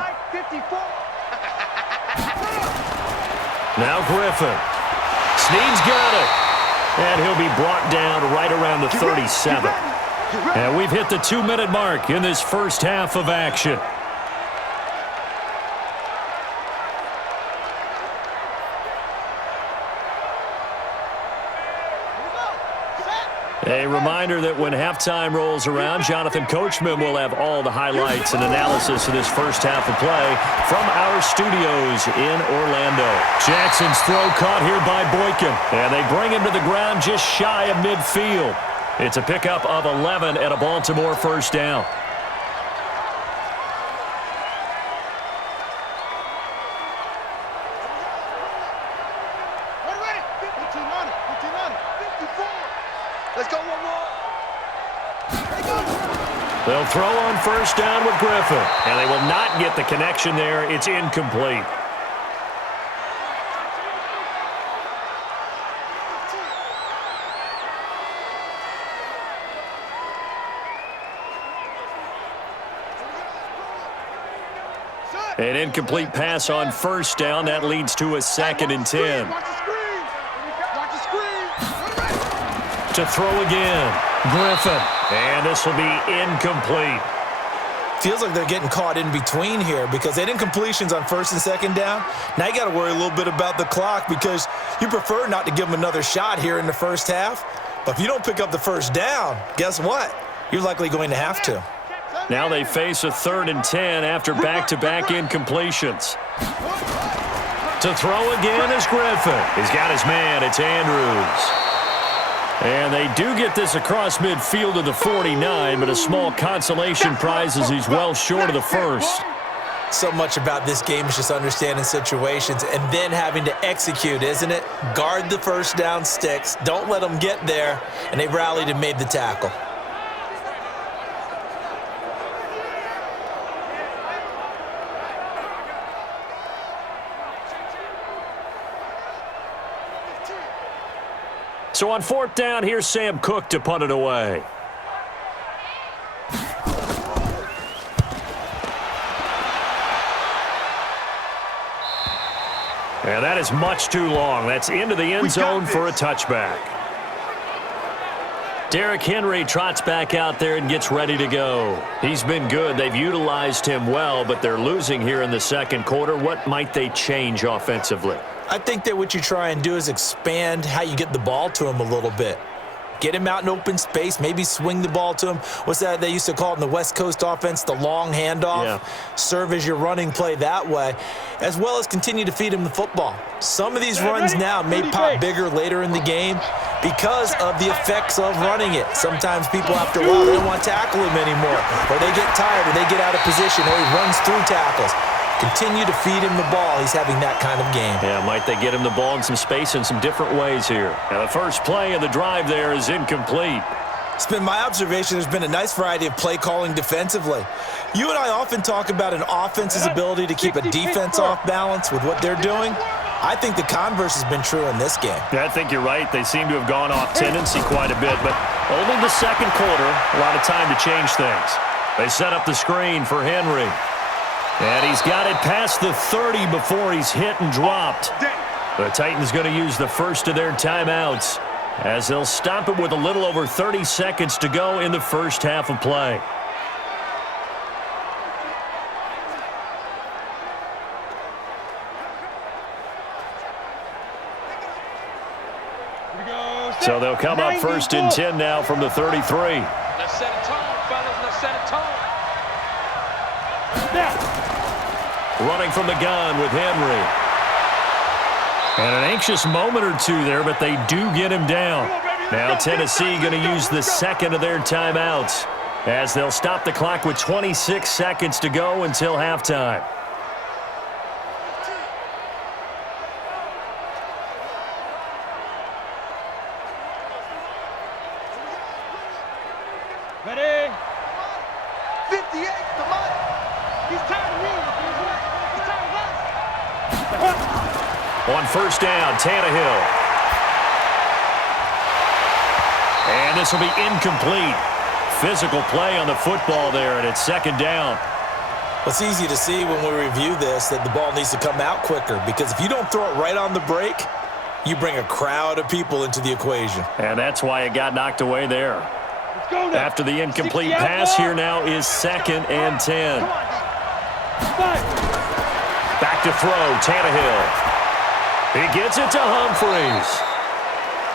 Now Griffin. Snead's got it. And he'll be brought down right around the 37. And we've hit the 2-minute mark in this first half of action. A reminder that when halftime rolls around, Jonathan Coachman will have all the highlights and analysis of this first half of play from our studios in Orlando. Jackson's throw caught here by Boykin, and they bring him to the ground just shy of midfield. It's a pickup of 11 and a Baltimore first down. Let's go, 1-1. They'll throw on 1st down with Griffin, and they will not get the connection there. It's incomplete. An incomplete pass on 1st down. That leads to a 2nd and 10. Watch the screen. Watch the screen. To throw again. Griffin. And this will be incomplete. Feels like they're getting caught in between here because they had incompletions on 1st and 2nd down. Now you got to worry a little bit about the clock because you prefer not to give them another shot here in the first half. But if you don't pick up the 1st down, guess what? You're likely going to have to. Now they face a 3rd and 10 after back-to-back incompletions. To throw again is Griffin. He's got his man. It's Andrews. And they do get this across midfield to the 49, but a small consolation prize as he's well short of the 1st. So much about this game is just understanding situations and then having to execute, isn't it? Guard the 1st down sticks. Don't let them get there. And they rallied and made the tackle. So on 4th down, here's Sam Cook to punt it away. And that is much too long. That's into the end zone for a touchback. Derrick Henry trots back out there and gets ready to go. He's been good. They've utilized him well, but they're losing here in the second quarter. What might they change offensively? I think that what you try and do is expand how you get the ball to him a little bit. Get him out in open space, maybe swing the ball to him. What's that they used to call it in the West Coast offense, the long handoff? Yeah. Serve as your running play that way, as well as continue to feed him the football. Some of these runs now may pop bigger later in the game because of the effects of running it. Sometimes people, after a while, they don't want to tackle him anymore, or they get tired, or they get out of position, or he runs through tackles. Continue to feed him the ball. He's having that kind of game. Yeah, might they get him the ball in some space in some different ways here. Now the first play of the drive there is incomplete. It's been my observation there's been a nice variety of play calling defensively. You and I often talk about an offense's ability to keep a defense off balance with what they're doing. I think the converse has been true in this game. Yeah, I think you're right. They seem to have gone off tendency quite a bit, but only the second quarter, a lot of time to change things. They set up the screen for Henry. And And he's got it past the 30 before he's hit and dropped. The Titans going to use the first of their timeouts as they'll stop it with a little over 30 seconds to go in the first half of play. So they'll come up first and 10 now from the 33. Let's set a tone, fellas. Let's set a tone. Running from the gun with Henry. And an anxious moment or two there, but they do get him down. Now Tennessee going to use the second of their timeouts as they'll stop the clock with 26 seconds to go until halftime. Ready? 58, come on. He's tired of me. He's tired of us. On first down, Tannehill. And this will be incomplete. Physical play on the football there, and it's second down. It's easy to see when we review this that the ball needs to come out quicker, because if you don't throw it right on the break, you bring a crowd of people into the equation. And that's why it got knocked away there. After the incomplete pass, here now is second and 10. Back to throw, Tannehill. He gets it to Humphreys.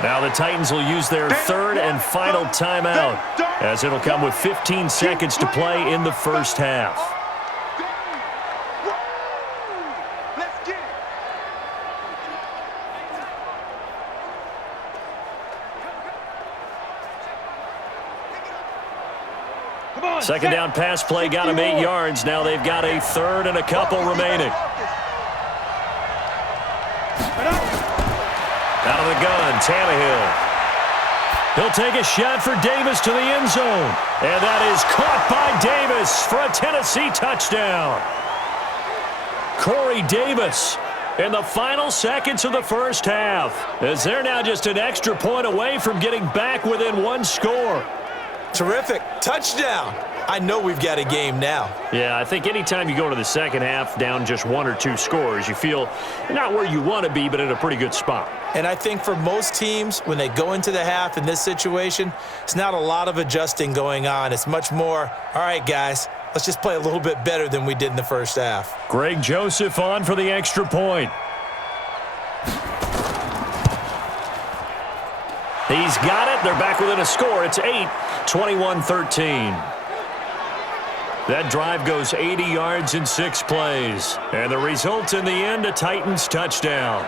Now the Titans will use their third and final timeout, as it'll come with 15 seconds to play in the first half. Let's get it. Second down pass play got him 8 yards. Now they've got a third and a couple remaining. Out of the gun, Tannehill. He'll take a shot for Davis to the end zone. And that is caught by Davis for a Tennessee touchdown. Corey Davis in the final seconds of the first half, as they're now just an extra point away from getting back within one score. Terrific. Touchdown. I know we've got a game now. Yeah, I think anytime you go into the second half down just 1 or 2 scores, you feel not where you want to be, but in a pretty good spot. And I think for most teams, when they go into the half in this situation, it's not a lot of adjusting going on. It's much more, all right, guys, let's just play a little bit better than we did in the first half. Greg Joseph on for the extra point. He's got it. They're back within a score. It's 8, 21-13. That drive goes 80 yards in 6 plays. And the result in the end, a Titans touchdown.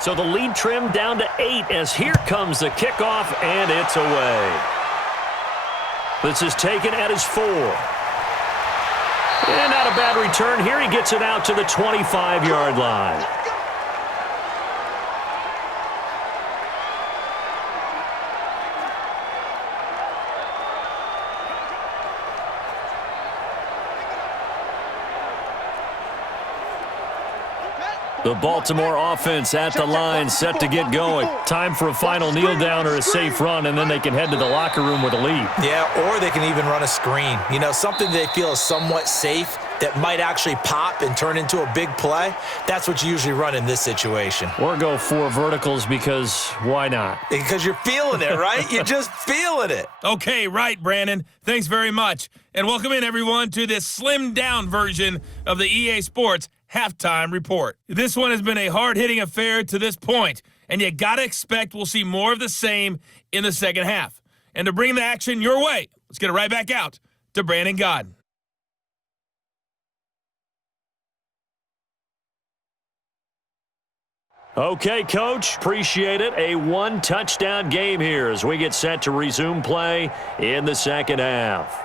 So the lead trimmed down to 8 as here comes the kickoff, and it's away. This is taken at his 4. And not a bad return here. He gets it out to the 25-yard line. The Baltimore offense at the line, set to get going. Time for a final kneel down or a safe run, and then they can head to the locker room with a lead. Yeah, or they can even run a screen. You know, something they feel is somewhat safe that might actually pop and turn into a big play. That's what you usually run in this situation. Or go 4 verticals, because why not? Because you're feeling it, right? You're just feeling it. Okay, right, Brandon. Thanks very much. And welcome in, everyone, to this slimmed-down version of the EA Sports Halftime Report. This one has been a hard-hitting affair to this point, and you gotta expect we'll see more of the same in the second half. And to bring the action your way, let's get it right back out to Brandon Godden. Okay, Coach, appreciate it. A 1-touchdown game here as we get set to resume play in the second half.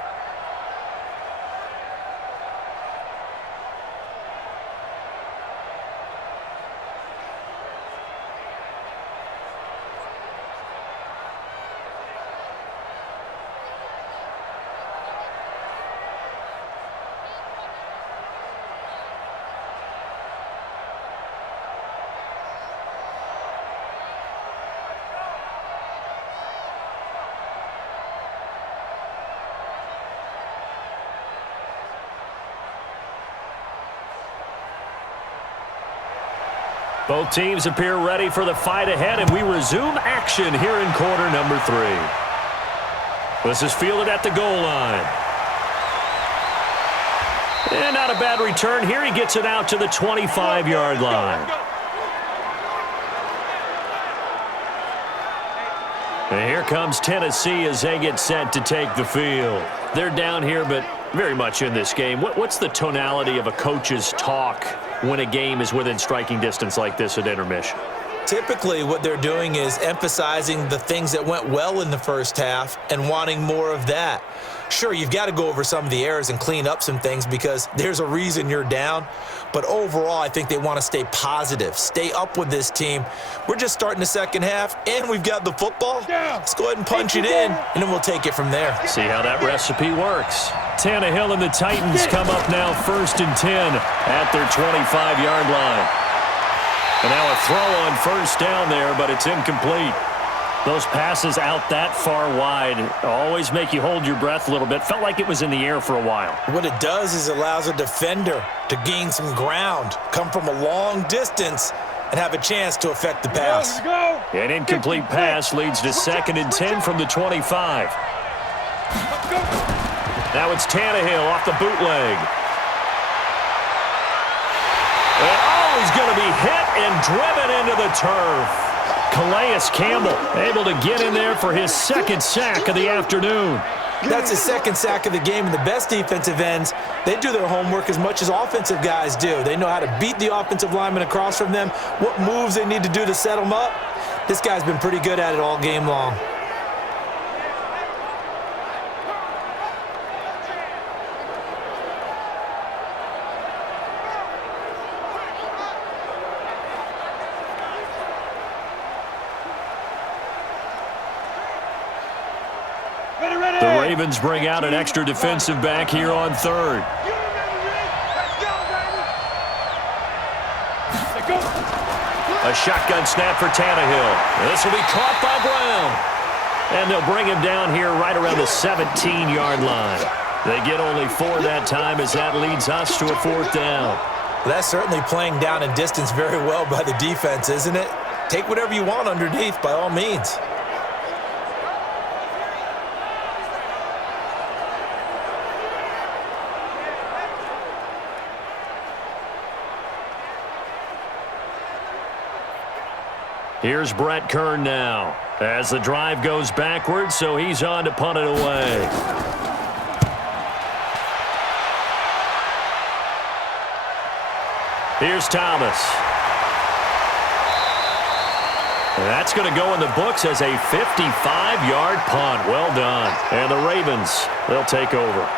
Both teams appear ready for the fight ahead, and we resume action here in quarter number 3. This is fielded at the goal line. And not a bad return here. He gets it out to the 25-yard line. And here comes Tennessee as they get set to take the field. They're down here, but very much in this game. What's the tonality of a coach's talk when a game is within striking distance like this at intermission? Typically, what they're doing is emphasizing the things that went well in the first half and wanting more of that. Sure, you've got to go over some of the errors and clean up some things because there's a reason you're down. But overall, I think they want to stay positive, stay up with this team. We're just starting the second half, and we've got the football. Let's go ahead and punch it in, and then we'll take it from there. See how that recipe works. Tannehill and the Titans come up now 1st and 10 at their 25-yard line. And now a throw on first down there, but it's incomplete. Those passes out that far wide always make you hold your breath a little bit. Felt like it was in the air for a while. What it does is it allows a defender to gain some ground, come from a long distance, and have a chance to affect the pass. An incomplete pass leads to 2nd and 10 from the 25. Now it's Tannehill off the bootleg. Oh, he's going to be hit and driven into the turf. Calais Campbell able to get in there for his 2nd sack of the afternoon. That's his 2nd sack of the game, and the best defensive ends, they do their homework as much as offensive guys do. They know how to beat the offensive lineman across from them, what moves they need to do to set them up. This guy's been pretty good at it all game long. The Ravens bring out an extra defensive back here on 3rd. A shotgun snap for Tannehill. This will be caught by Brown. And they'll bring him down here right around the 17-yard line. They get only 4 that time as that leads us to a 4th down. Well, that's certainly playing down in distance very well by the defense, isn't it? Take whatever you want underneath by all means. Here's Brett Kern now as the drive goes backwards, so he's on to punt it away. Here's Thomas. And that's going to go in the books as a 55-yard punt. Well done. And the Ravens, they'll take over.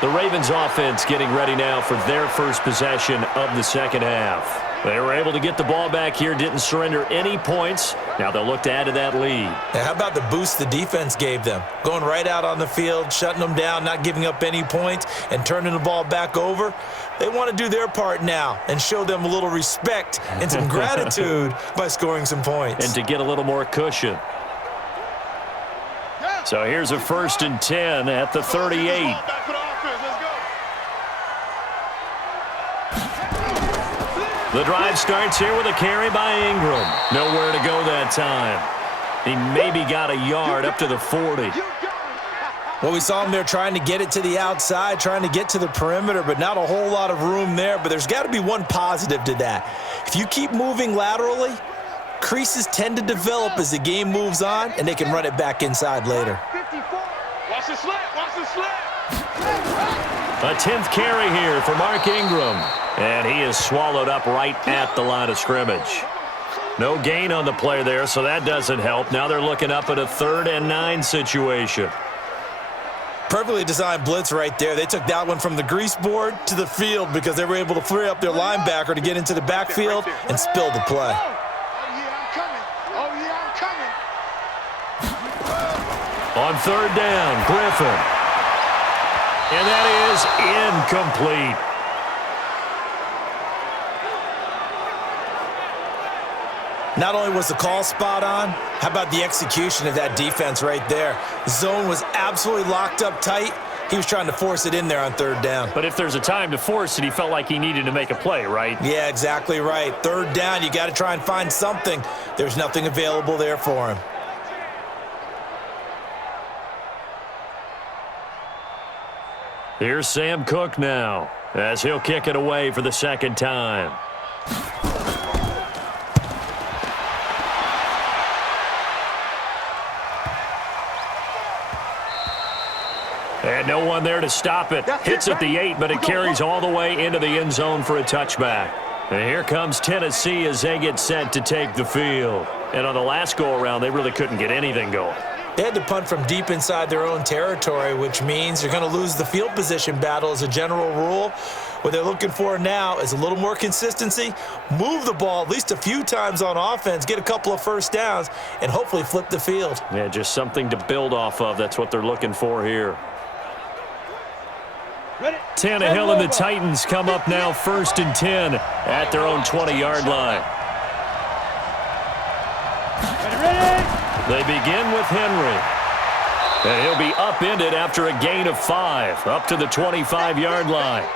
The Ravens offense getting ready now for their first possession of the second half. They were able to get the ball back here, didn't surrender any points. Now they'll look to add to that lead. Now, how about the boost the defense gave them? Going right out on the field, shutting them down, not giving up any points, and turning the ball back over. They want to do their part now and show them a little respect and some gratitude by scoring some points. And to get a little more cushion. So here's a 1st and 10 at the 38. The drive starts here with a carry by Ingram. Nowhere to go that time. He maybe got a yard up to the 40. Well, we saw him there trying to get it to the outside, trying to get to the perimeter, but not a whole lot of room there. But there's got to be one positive to that. If you keep moving laterally, creases tend to develop as the game moves on, and they can run it back inside later. Watch the slant. Watch the slant. A 10th carry here for Mark Ingram. And he is swallowed up right at the line of scrimmage. No gain on the play there, so that doesn't help. Now they're looking up at a 3rd and 9 situation. Perfectly designed blitz right there. They took that one from the grease board to the field because they were able to free up their linebacker to get into the backfield and spill the play. Oh, yeah, I'm coming. Oh, yeah, I'm coming. On 3rd down, Griffin. And that is incomplete. Not only was the call spot on, how about the execution of that defense right there? The zone was absolutely locked up tight, He was trying to force it in there on third down. But if there's a time to force it, he felt like he needed to make a play, right? Yeah, exactly right. Third down, you got to try and find something. There's nothing available there for him. Here's Sam Cook now, as he'll kick it away for the second time. And no one there to stop it. Hits at the 8, but it carries all the way into the end zone for a touchback. And here comes Tennessee as they get set to take the field. And on the last go-around, they really couldn't get anything going. They had to punt from deep inside their own territory, which means you're going to lose the field position battle as a general rule. What they're looking for now is a little more consistency, move the ball at least a few times on offense, get a couple of first downs, and hopefully flip the field. Yeah, just something to build off of. That's what they're looking for here. Tannehill and the Titans come up now 1st and 10 at their own 20-yard line. They begin with Henry. And he'll be upended after a gain of 5, up to the 25-yard line.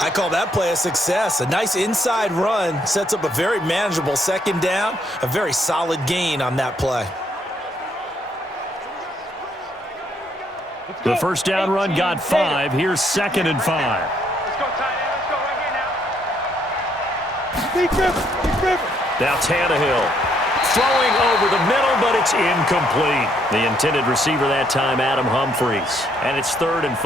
I call that play a success. A nice inside run sets up a very manageable second down, a very solid gain on that play. The first down run got 5. Here's 2nd and 5. Let's go, tight end. Let's go right here now. Now Tannehill throwing over the middle, but it's incomplete. The intended receiver that time, Adam Humphries. And it's 3rd and 5.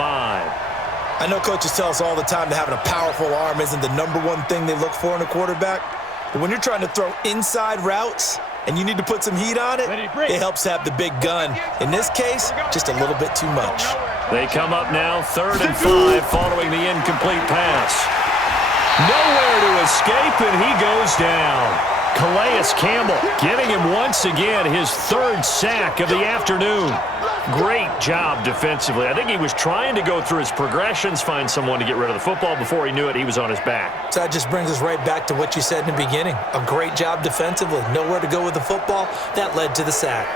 I know coaches tell us all the time that having a powerful arm isn't the #1 thing they look for in a quarterback. But when you're trying to throw inside routes and you need to put some heat on it, it helps have the big gun. In this case, just a little bit too much. They come up now 3rd and 5 following the incomplete pass. Nowhere to escape, and he goes down. Calais Campbell giving him once again his 3rd sack of the afternoon. Great job defensively. I think he was trying to go through his progressions, find someone to get rid of the football. Before he knew it, he was on his back. So that just brings us right back to what you said in the beginning. A great job defensively. Nowhere to go with the football. That led to the sack.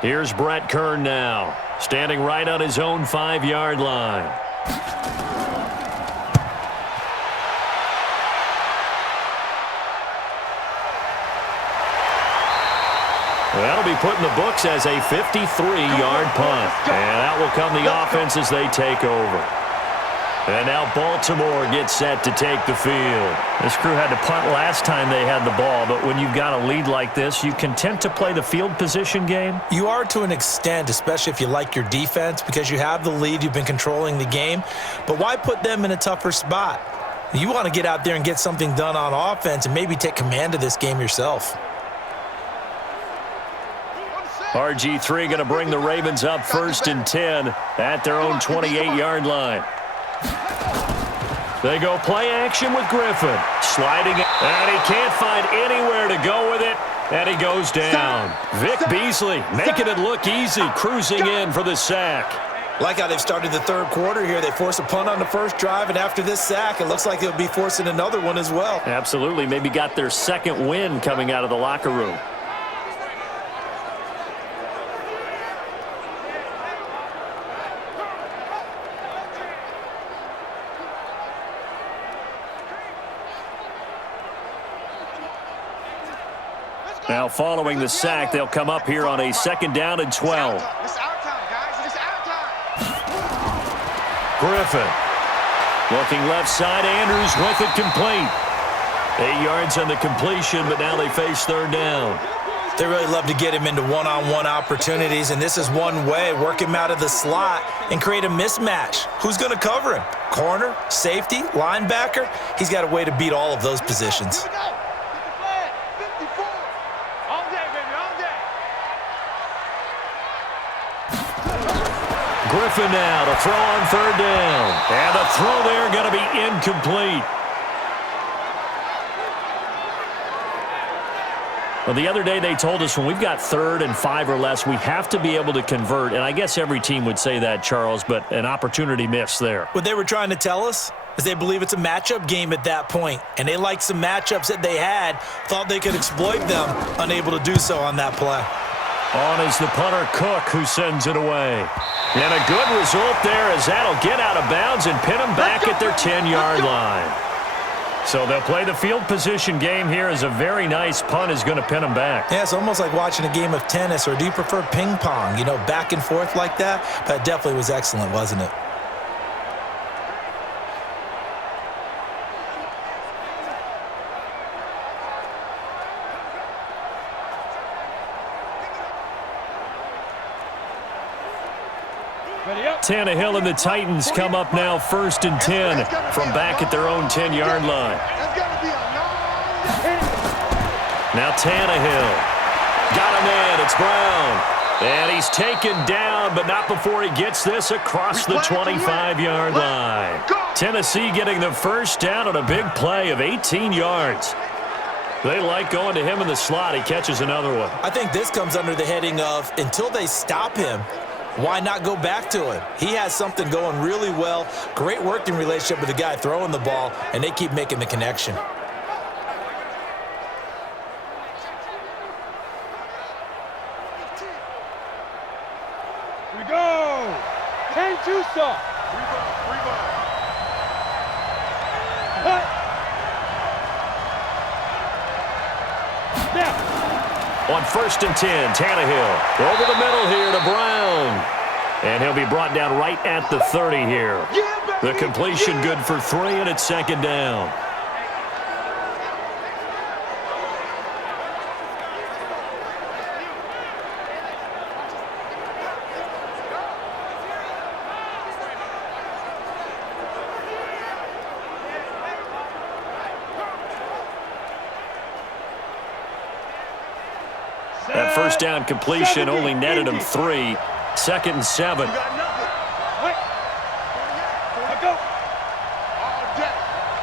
Here's Brett Kern now, standing right on his own 5-yard line. That'll be put in the books as a 53-yard punt. And out will come the offense as they take over. And now Baltimore gets set to take the field. This crew had to punt last time they had the ball, but when you've got a lead like this, you content to play the field position game? You are to an extent, especially if you like your defense, because you have the lead, you've been controlling the game. But why put them in a tougher spot? You want to get out there and get something done on offense and maybe take command of this game yourself. RG3 going to bring the Ravens up 1st and 10 at their own 28-yard line. They go play action with Griffin. Sliding, and he can't find anywhere to go with it, and he goes down. Vic Beasley making it look easy, cruising in for the sack. Like how they've started the third quarter here. They force a punt on the first drive, and after this sack, it looks like they'll be forcing another one as well. Absolutely. Maybe got their second win coming out of the locker room. Now following the sack, they'll come up here on a 2nd down and 12. It's our time, guys. It's our time. Griffin looking left side. Andrews with it complete. 8 yards on the completion, but now they face 3rd down. They really love to get him into one-on-one opportunities, and this is one way. Work him out of the slot and create a mismatch. Who's going to cover him? Corner, safety, linebacker? He's got a way to beat all of those positions. Here we go. Get the flag. 54. All day, baby, all day. Griffin now to throw on 3rd down. And the throw there going to be incomplete. Well, the other day they told us when we've got 3rd and 5 or less, we have to be able to convert. And I guess every team would say that, Charles, but an opportunity missed there. What they were trying to tell us, as they believe it's a matchup game at that point, and they like some matchups that they had, thought they could exploit them, unable to do so on that play. On is the punter, Cook, who sends it away. And a good result there as that'll get out of bounds and pin them back at their 10-yard line. So they'll play the field position game here as a very nice punt is going to pin them back. Yeah, it's almost like watching a game of tennis, or do you prefer ping pong? You know, back and forth like that? That definitely was excellent, wasn't it? Tannehill and the Titans come up now 1st and 10 from back at their own 10-yard line. Now Tannehill. Got him in. It's Brown. And he's taken down, but not before he gets this across the 25-yard line. Tennessee getting the first down on a big play of 18 yards. They like going to him in the slot. He catches another one. I think this comes under the heading of, until they stop him, why not go back to him? He has something going really well. Great working relationship with the guy throwing the ball, and they keep making the connection. Here we go. 10-2 stop. Now. On 1st and 10, Tannehill over the middle here to Brown. And he'll be brought down right at the 30 here. The completion good for 3, and it's 2nd down. That first down completion only netted him 3. 2nd and 7. Go.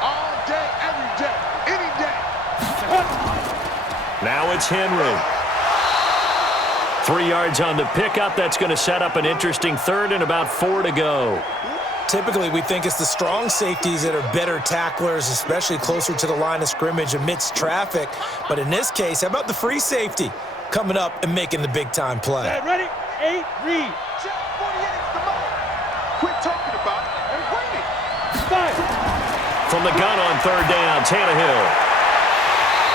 All day, every day, any day. Now it's Henry. 3 yards on the pickup. That's going to set up an interesting 3rd and about 4 to go. Typically, we think it's the strong safeties that are better tacklers, especially closer to the line of scrimmage amidst traffic. But in this case, how about the free safety coming up and making the big-time play? Ready? 8, read. Check 48's the mark. Quit talking about it and bring it. 5. From the gun on 3rd down, Tannehill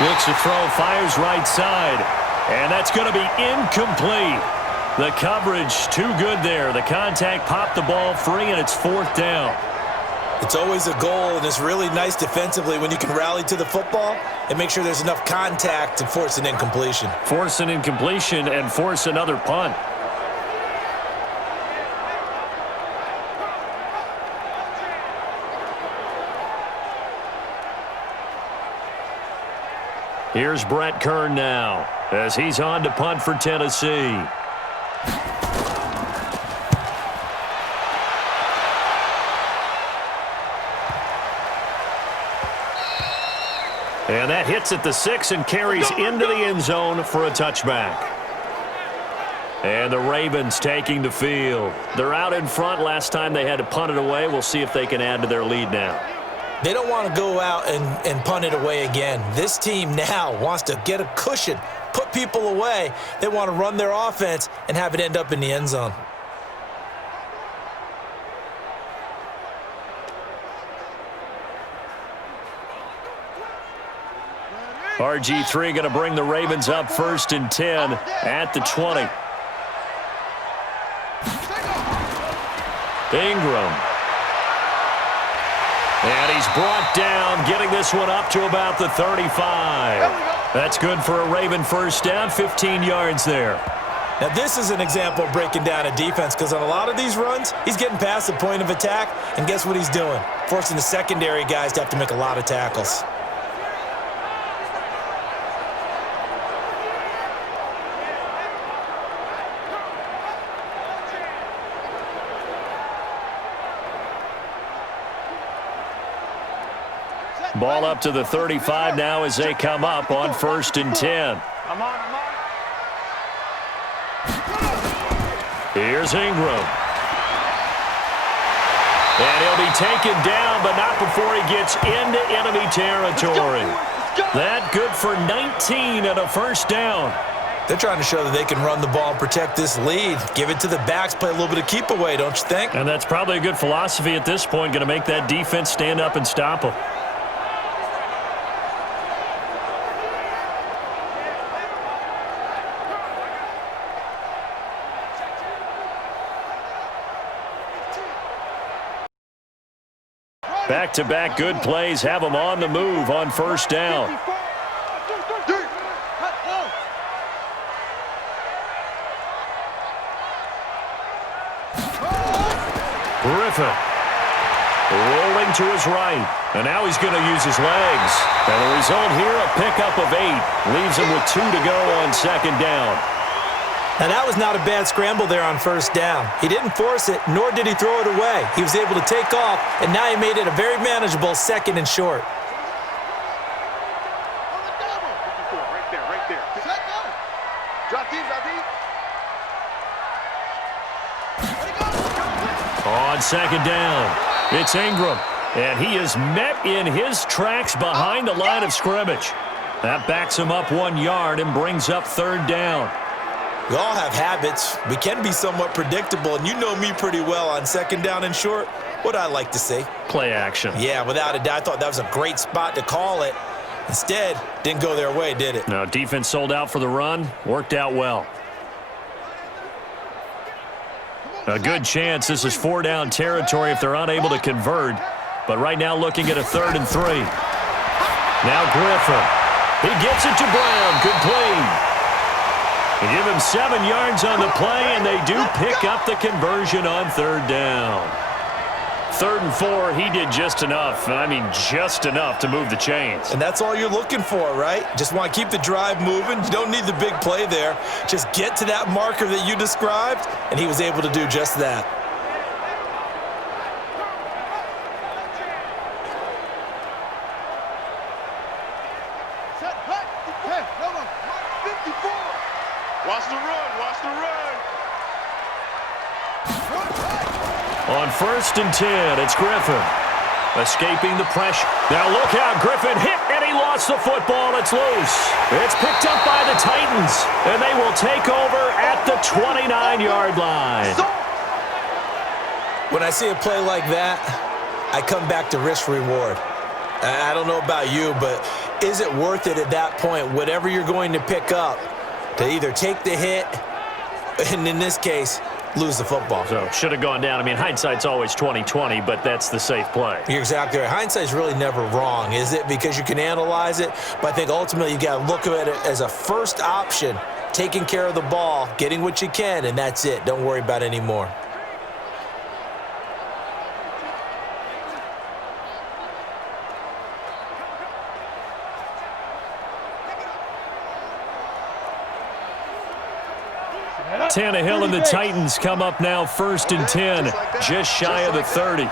looks to throw, fires right side, and that's going to be incomplete. The coverage too good there. The contact popped the ball free, and it's 4th down. It's always a goal, and it's really nice defensively when you can rally to the football and make sure there's enough contact to force an incompletion. Force an incompletion and force another punt. Here's Brett Kern now as he's on to punt for Tennessee. And that hits at the 6 and carries into the end zone for a touchback. And the Ravens taking the field. They're out in front. Last time they had to punt it away. We'll see if they can add to their lead now. They don't want to go out and punt it away again. This team now wants to get a cushion, put people away. They want to run their offense and have it end up in the end zone. RG3 going to bring the Ravens up 1st and 10 at the 20. Ingram. And he's brought down, getting this one up to about the 35. That's good for a Raven first down, 15 yards there. Now, this is an example of breaking down a defense, because on a lot of these runs, he's getting past the point of attack, and guess what he's doing? Forcing the secondary guys to have to make a lot of tackles. Ball up to the 35 now as they come up on 1st and 10. I'm on. Here's Ingram. And he'll be taken down, but not before he gets into enemy territory. That good for 19 and a first down. They're trying to show that they can run the ball and protect this lead. Give it to the backs, play a little bit of keep away, don't you think? And that's probably a good philosophy at this point, going to make that defense stand up and stop them. Back-to-back good plays have them on the move on first down. Griffin rolling to his right, and now he's going to use his legs. And the result here, a pickup of 8. Leaves him with 2 to go on second down. Now, that was not a bad scramble there on first down. He didn't force it, nor did he throw it away. He was able to take off, and now he made it a very manageable second and short. Right there. Drop deep. On second down, it's Ingram, and he is met in his tracks behind the line of scrimmage. That backs him up 1 yard and brings up third down. We all have habits. We can be somewhat predictable, and you know me pretty well on second down and short. What I like to see? Play action. Yeah, without a doubt. I thought that was a great spot to call it. Instead, didn't go their way, did it? No, defense sold out for the run. Worked out well. A good chance this is 4-down territory if they're unable to convert. But right now looking at a 3rd and 3. Now Griffin. He gets it to Brown. Good play. They give him 7 yards on the play, and they do pick up the conversion on third down. 3rd and 4, he did just enough, and I mean just enough to move the chains. And that's all you're looking for, right? Just want to keep the drive moving. You don't need the big play there. Just get to that marker that you described, and he was able to do just that. On 1st and 10, it's Griffin. Escaping the pressure. Now look out, Griffin hit, and he lost the football. It's loose. It's picked up by the Titans, and they will take over at the 29-yard line. When I see a play like that, I come back to risk-reward. I don't know about you, but is it worth it at that point, whatever you're going to pick up, to either take the hit, and in this case, lose the football? So, should have gone down. I mean, hindsight's always 20/20, but that's the safe play. You're exactly right. Hindsight's really never wrong, is it? Because you can analyze it, but I think ultimately you got to look at it as a first option, taking care of the ball, getting what you can, and that's it. Don't worry about it anymore. Tannehill and the Titans come up now 1st and 10, just shy of the 30.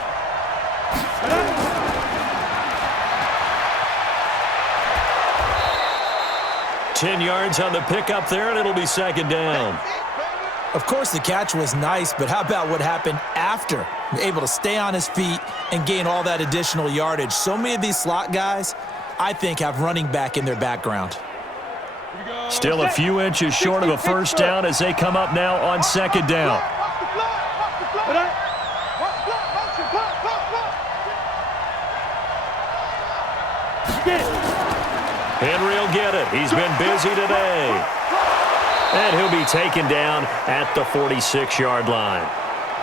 Ten yards on the pickup there, and it'll be second down. Of course, the catch was nice, but how about what happened after? Able to stay on his feet and gain all that additional yardage. So many of these slot guys, I think, have running back in their background. Still a few inches short of a first down as they come up now on second down. Henry will get it. He's been busy today. And he'll be taken down at the 46-yard line.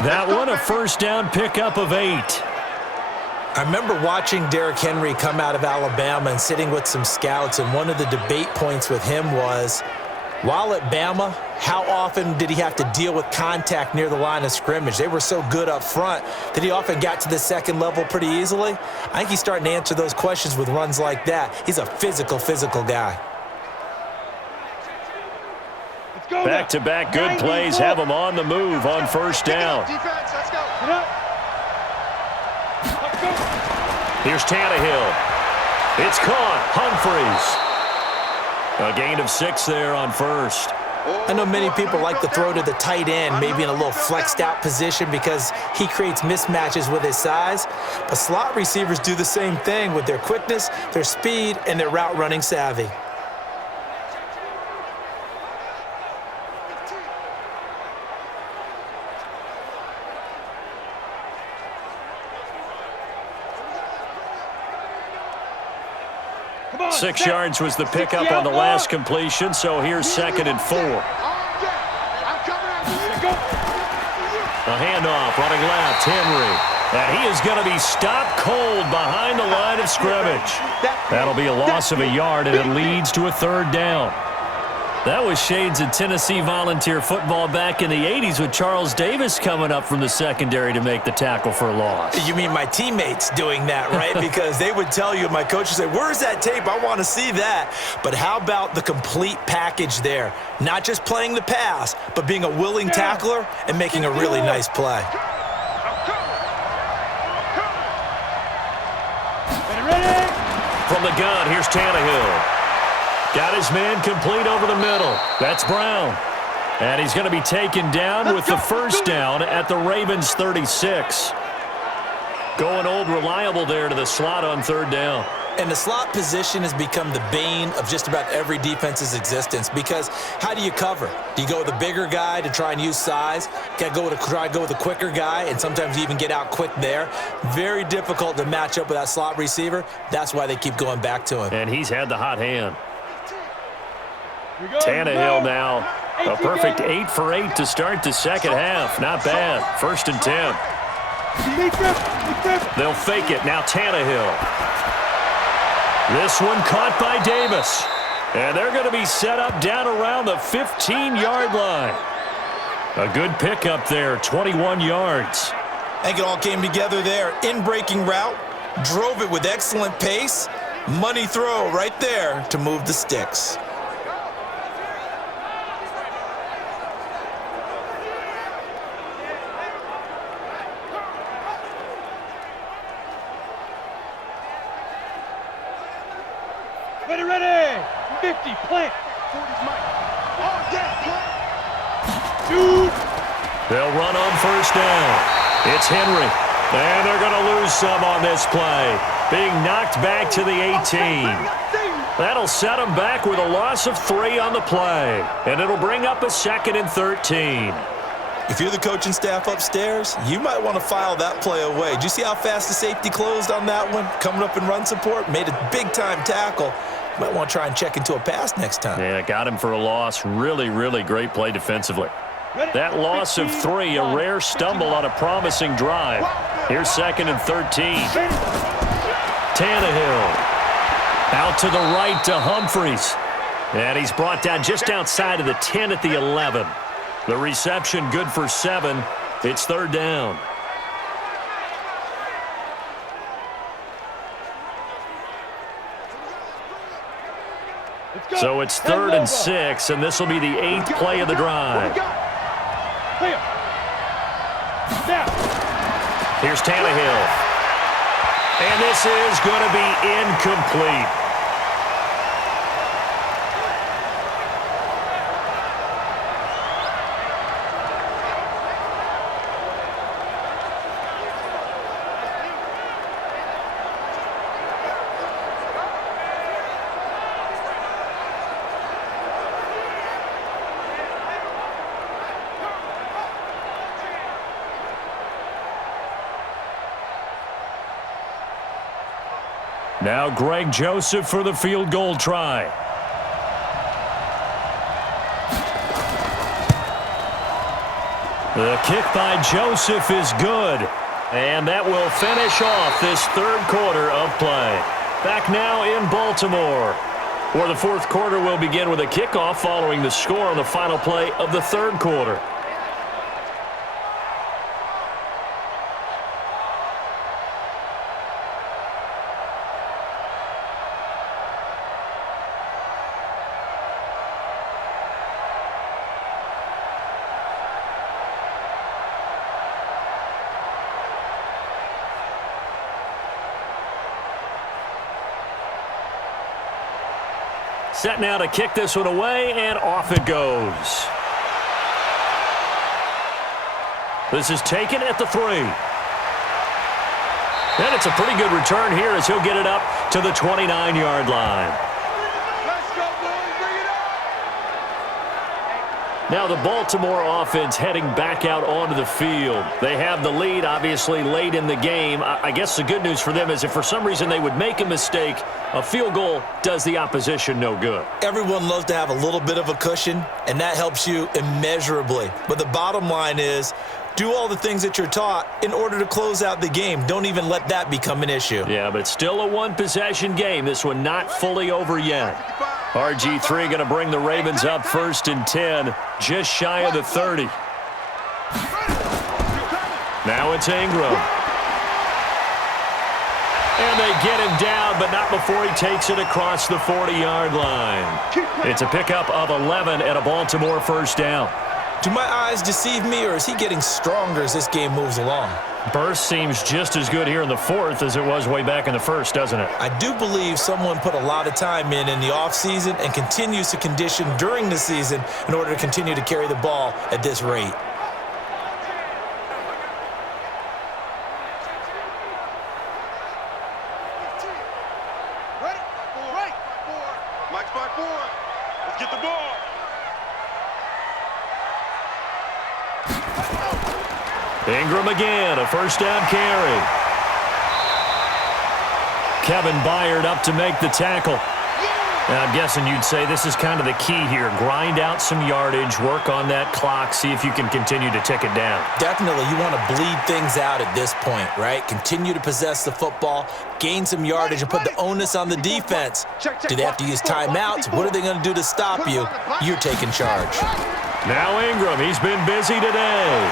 That one a first down pickup of 8. I remember watching Derrick Henry come out of Alabama and sitting with some scouts, and one of the debate points with him was, while at Bama, how often did he have to deal with contact near the line of scrimmage? They were so good up front that he often got to the second level pretty easily. I think he's starting to answer those questions with runs like that. He's a physical guy. Back-to-back good plays have him on the move on first down. Defense, let's go. Here's Tannehill. It's caught. Humphreys. A gain of 6 there on first. I know many people like to throw to the tight end, maybe in a little flexed out position because he creates mismatches with his size. But slot receivers do the same thing with their quickness, their speed, and their route running savvy. Six yards was the pickup on the last completion, so here's 2nd and 4. A handoff running left, Henry. And he is going to be stopped cold behind the line of scrimmage. That'll be a loss of a yard, and it leads to a 3rd down. That was shades of Tennessee volunteer football back in the 80s with Charles Davis coming up from the secondary to make the tackle for a loss. You mean my teammates doing that, right? Because they would tell you, my coach would say, where's that tape? I want to see that. But how about the complete package there? Not just playing the pass, but being a willing tackler and making a really nice play. From the gun, here's Tannehill. Got his man complete over the middle. That's Brown. And he's going to be taken down with the 1st down at the Ravens' 36. Going old reliable there to the slot on 3rd down. And the slot position has become the bane of just about every defense's existence because how do you cover? Do you go with a bigger guy to try and use size? Got to try to go with a quicker guy, and sometimes you even get out quick there. Very difficult to match up with that slot receiver. That's why they keep going back to him. And he's had the hot hand. Tannehill now, a perfect 8 for 8 to start the 2nd half. Not bad. 1st and 10. They'll fake it. Now Tannehill. This one caught by Davis. And they're going to be set up down around the 15-yard line. A good pickup there, 21 yards. I think it all came together there. In-breaking route, drove it with excellent pace. Money throw right there to move the sticks. Ready. 50, plant. 40's Mike. On deck, plant. Dude. They'll run on 1st down. It's Henry. And they're going to lose some on this play. Being knocked back to the 18. That'll set them back with a loss of 3 on the play. And it'll bring up a 2nd and 13. If you're the coaching staff upstairs, you might want to file that play away. Did you see how fast the safety closed on that one? Coming up in run support, made a big-time tackle. You might want to try and check into a pass next time. Yeah, got him for a loss. Really, really great play defensively. That loss of 3, a rare stumble on a promising drive. Here's 2nd and 13. Tannehill out to the right to Humphries. And he's brought down just outside of the 10 at the 11. The reception good for 7. It's 3rd down. So it's 3rd and 6, and this will be the 8th play of the drive. Here's Tannehill. And this is going to be incomplete. Now Greg Joseph for the field goal try. The kick by Joseph is good. And that will finish off this 3rd quarter of play. Back now in Baltimore, where the 4th quarter will begin with a kickoff following the score on the final play of the 3rd quarter. Set now to kick this one away, and off it goes. This is taken at the 3. And it's a pretty good return here as he'll get it up to the 29-yard line. Let's go, boys. Bring it up. Now the Baltimore offense heading back out onto the field. They have the lead, obviously, late in the game. I guess the good news for them is if for some reason they would make a mistake, a field goal does the opposition no good. Everyone loves to have a little bit of a cushion, and that helps you immeasurably. But the bottom line is, do all the things that you're taught in order to close out the game. Don't even let that become an issue. Yeah, but still a one-possession game. This one not fully over yet. RG3 going to bring the Ravens up 1st and 10, just shy of the 30. Now it's Ingram. And they get him down, but not before he takes it across the 40-yard line. It's a pickup of 11 and a Baltimore first down. Do my eyes deceive me, or is he getting stronger as this game moves along? Burst seems just as good here in the 4th as it was way back in the 1st, doesn't it? I do believe someone put a lot of time in the offseason and continues to condition during the season in order to continue to carry the ball at this rate. Ready? Right. Mike's by 4. Let's get the ball. Ingram again, a first down carry. Kevin Byard up to make the tackle. Now, I'm guessing you'd say this is kind of the key here. Grind out some yardage, work on that clock, see if you can continue to tick it down. Definitely, you want to bleed things out at this point, right? Continue to possess the football, gain some yardage, and put the onus on the defense. Do they have to use timeouts? What are they going to do to stop you? You're taking charge. Now Ingram, he's been busy today.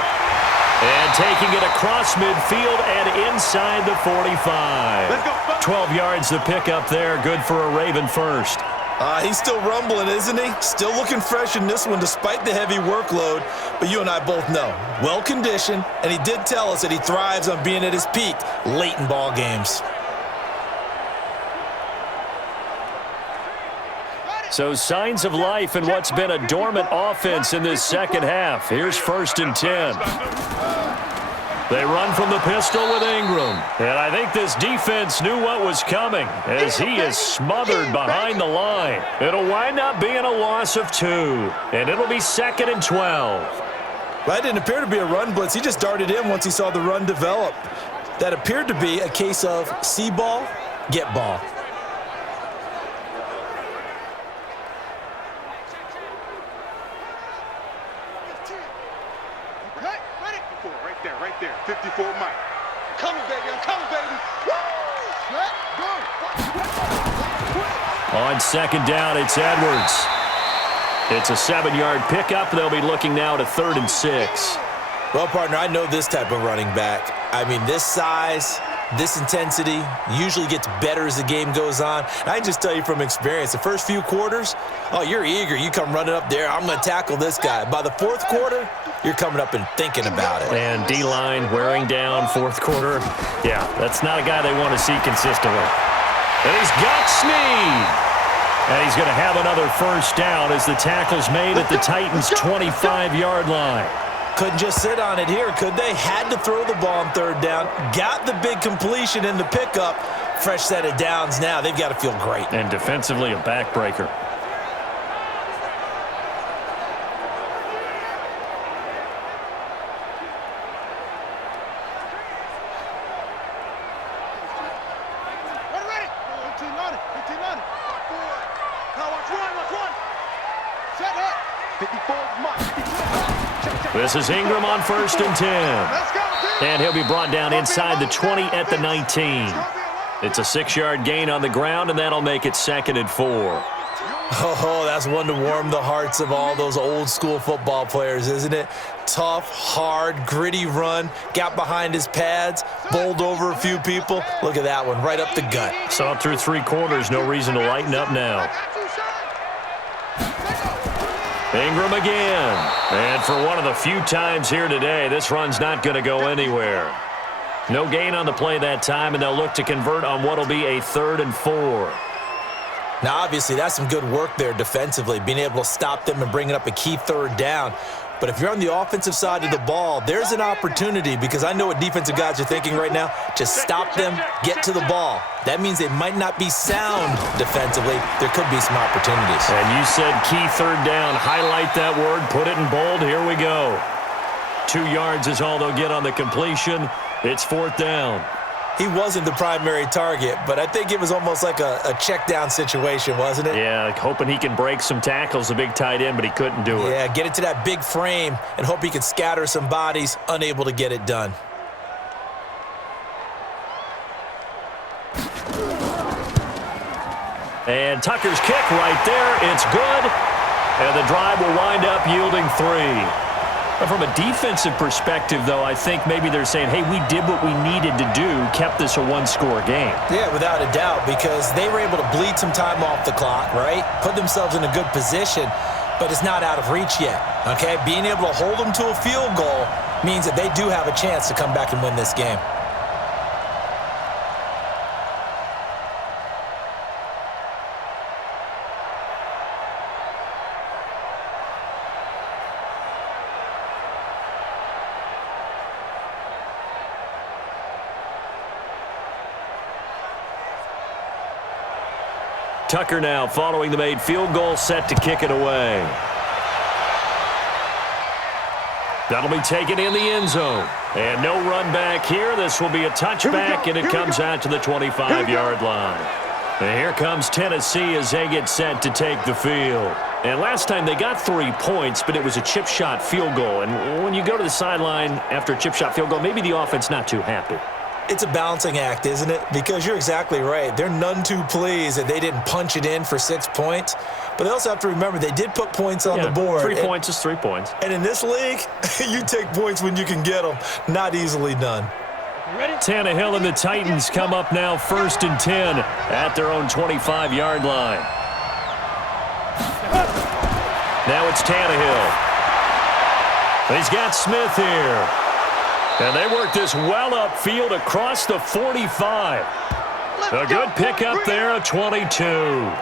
And taking it across midfield and inside the 45. 12 yards the pickup there. Good for a Raven first. He's still rumbling, isn't he? Still looking fresh in this one despite the heavy workload. But you and I both know, well-conditioned, and he did tell us that he thrives on being at his peak late in ball games. So signs of life in what's been a dormant offense in this second half. Here's 1st and 10. They run from the pistol with Ingram. And I think this defense knew what was coming as he is smothered behind the line. It'll wind up being a loss of 2. And it'll be 2nd and 12. Well, that didn't appear to be a run blitz. He just darted in once he saw the run develop. That appeared to be a case of see ball, get ball. Right there. 54 Mike. I'm coming, baby. Woo! Let go. On 2nd down, it's Edwards. It's a 7-yard pickup. They'll be looking now to 3rd and 6. Well, partner, I know this type of running back. I mean, this size, this intensity usually gets better as the game goes on. And I can just tell you from experience, the first few quarters, oh, you're eager. You come running up there, I'm going to tackle this guy. By the 4th quarter, you're coming up and thinking about it. And D-line wearing down 4th quarter. Yeah, that's not a guy they want to see consistently. And he's got Snead. And he's going to have another first down as the tackle's made at the Titans' 25-yard line. Couldn't just sit on it here, could they? Had to throw the ball on 3rd down. Got the big completion in the pickup. Fresh set of downs now. They've got to feel great. And defensively, a backbreaker. This is Ingram on 1st and 10. And he'll be brought down inside the 20 at the 19. It's a 6-yard gain on the ground, and that'll make it 2nd and 4. Oh, that's one to warm the hearts of all those old-school football players, isn't it? Tough, hard, gritty run. Got behind his pads, bowled over a few people. Look at that one, right up the gut. Saw it through 3 quarters. No reason to lighten up now. Ingram again. And for one of the few times here today, this run's not going to go anywhere. No gain on the play that time, and they'll look to convert on what will be a 3rd and 4. Now, obviously, that's some good work there defensively, being able to stop them and bringing up a key third down. But if you're on the offensive side of the ball, there's an opportunity, because I know what defensive guys are thinking right now. Just stop them, get to the ball. That means they might not be sound defensively. There could be some opportunities. And you said key third down. Highlight that word. Put it in bold. Here we go. 2 yards is all they'll get on the completion. It's 4th down. He wasn't the primary target, but I think it was almost like a check down situation, wasn't it? Yeah, hoping he can break some tackles, a big tight end, but he couldn't do it. Yeah, get it to that big frame and hope he can scatter some bodies, unable to get it done. And Tucker's kick right there. It's good. And the drive will wind up yielding 3. From a defensive perspective, though, I think maybe they're saying, hey, we did what we needed to do, kept this a one-score game. Yeah, without a doubt, because they were able to bleed some time off the clock, right? Put themselves in a good position, but it's not out of reach yet, okay? Being able to hold them to a field goal means that they do have a chance to come back and win this game. Tucker now following the made field goal, set to kick it away. That'll be taken in the end zone. And no run back here. This will be a touchback, and it comes out to the 25-yard line. And here comes Tennessee as they get set to take the field. And last time they got 3 points, but it was a chip shot field goal. And when you go to the sideline after a chip shot field goal, maybe the offense not too happy. It's a balancing act, isn't it? Because you're exactly right. They're none too pleased that they didn't punch it in for 6 points. But they also have to remember they did put points on the board. 3 points is 3 points. And in this league, you take points when you can get them. Not easily done. Tannehill and the Titans come up now 1st and 10 at their own 25-yard line. Now it's Tannehill. He's got Smith here. And they work this well upfield across the 45. A good pickup there, a 22.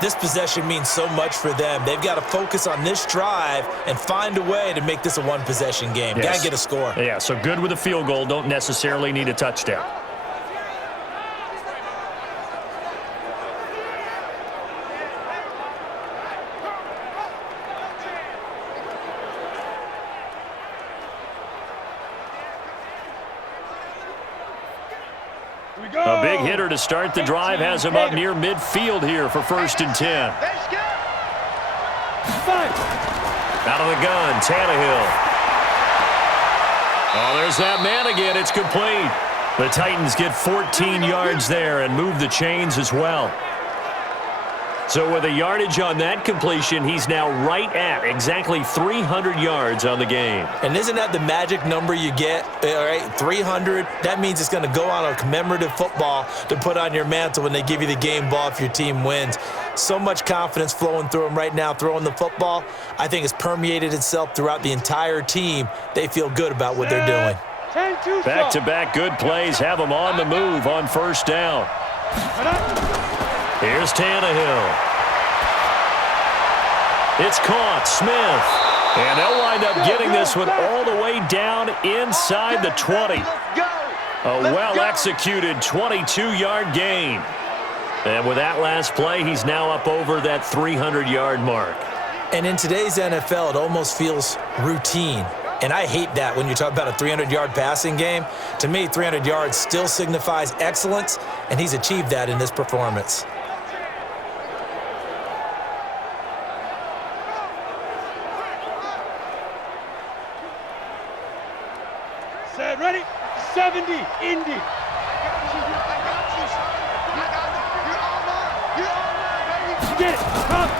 This possession means so much for them. They've got to focus on this drive and find a way to make this a one-possession game. Yes. Got to get a score. Yeah, so good with a field goal. Don't necessarily need a touchdown. A big hitter to start the drive has him up near midfield here for 1st and 10. Out of the gun, Tannehill. Oh, there's that man again. It's complete. The Titans get 14 yards there and move the chains as well. So with a yardage on that completion, he's now right at exactly 300 yards on the game. And isn't that the magic number you get? All right, 300. That means it's going to go on a commemorative football to put on your mantle when they give you the game ball if your team wins. So much confidence flowing through them right now, throwing the football. I think it's permeated itself throughout the entire team. They feel good about what they're doing. Back-to-back good plays have them on the move on 1st down. Here's Tannehill. It's caught, Smith. And they'll wind up getting this one all the way down inside the 20. A well-executed 22-yard gain. And with that last play, he's now up over that 300-yard mark. And in today's NFL, it almost feels routine. And I hate that when you talk about a 300-yard passing game. To me, 300 yards still signifies excellence, and he's achieved that in this performance. Set, ready, 70, Indy. Get it, come.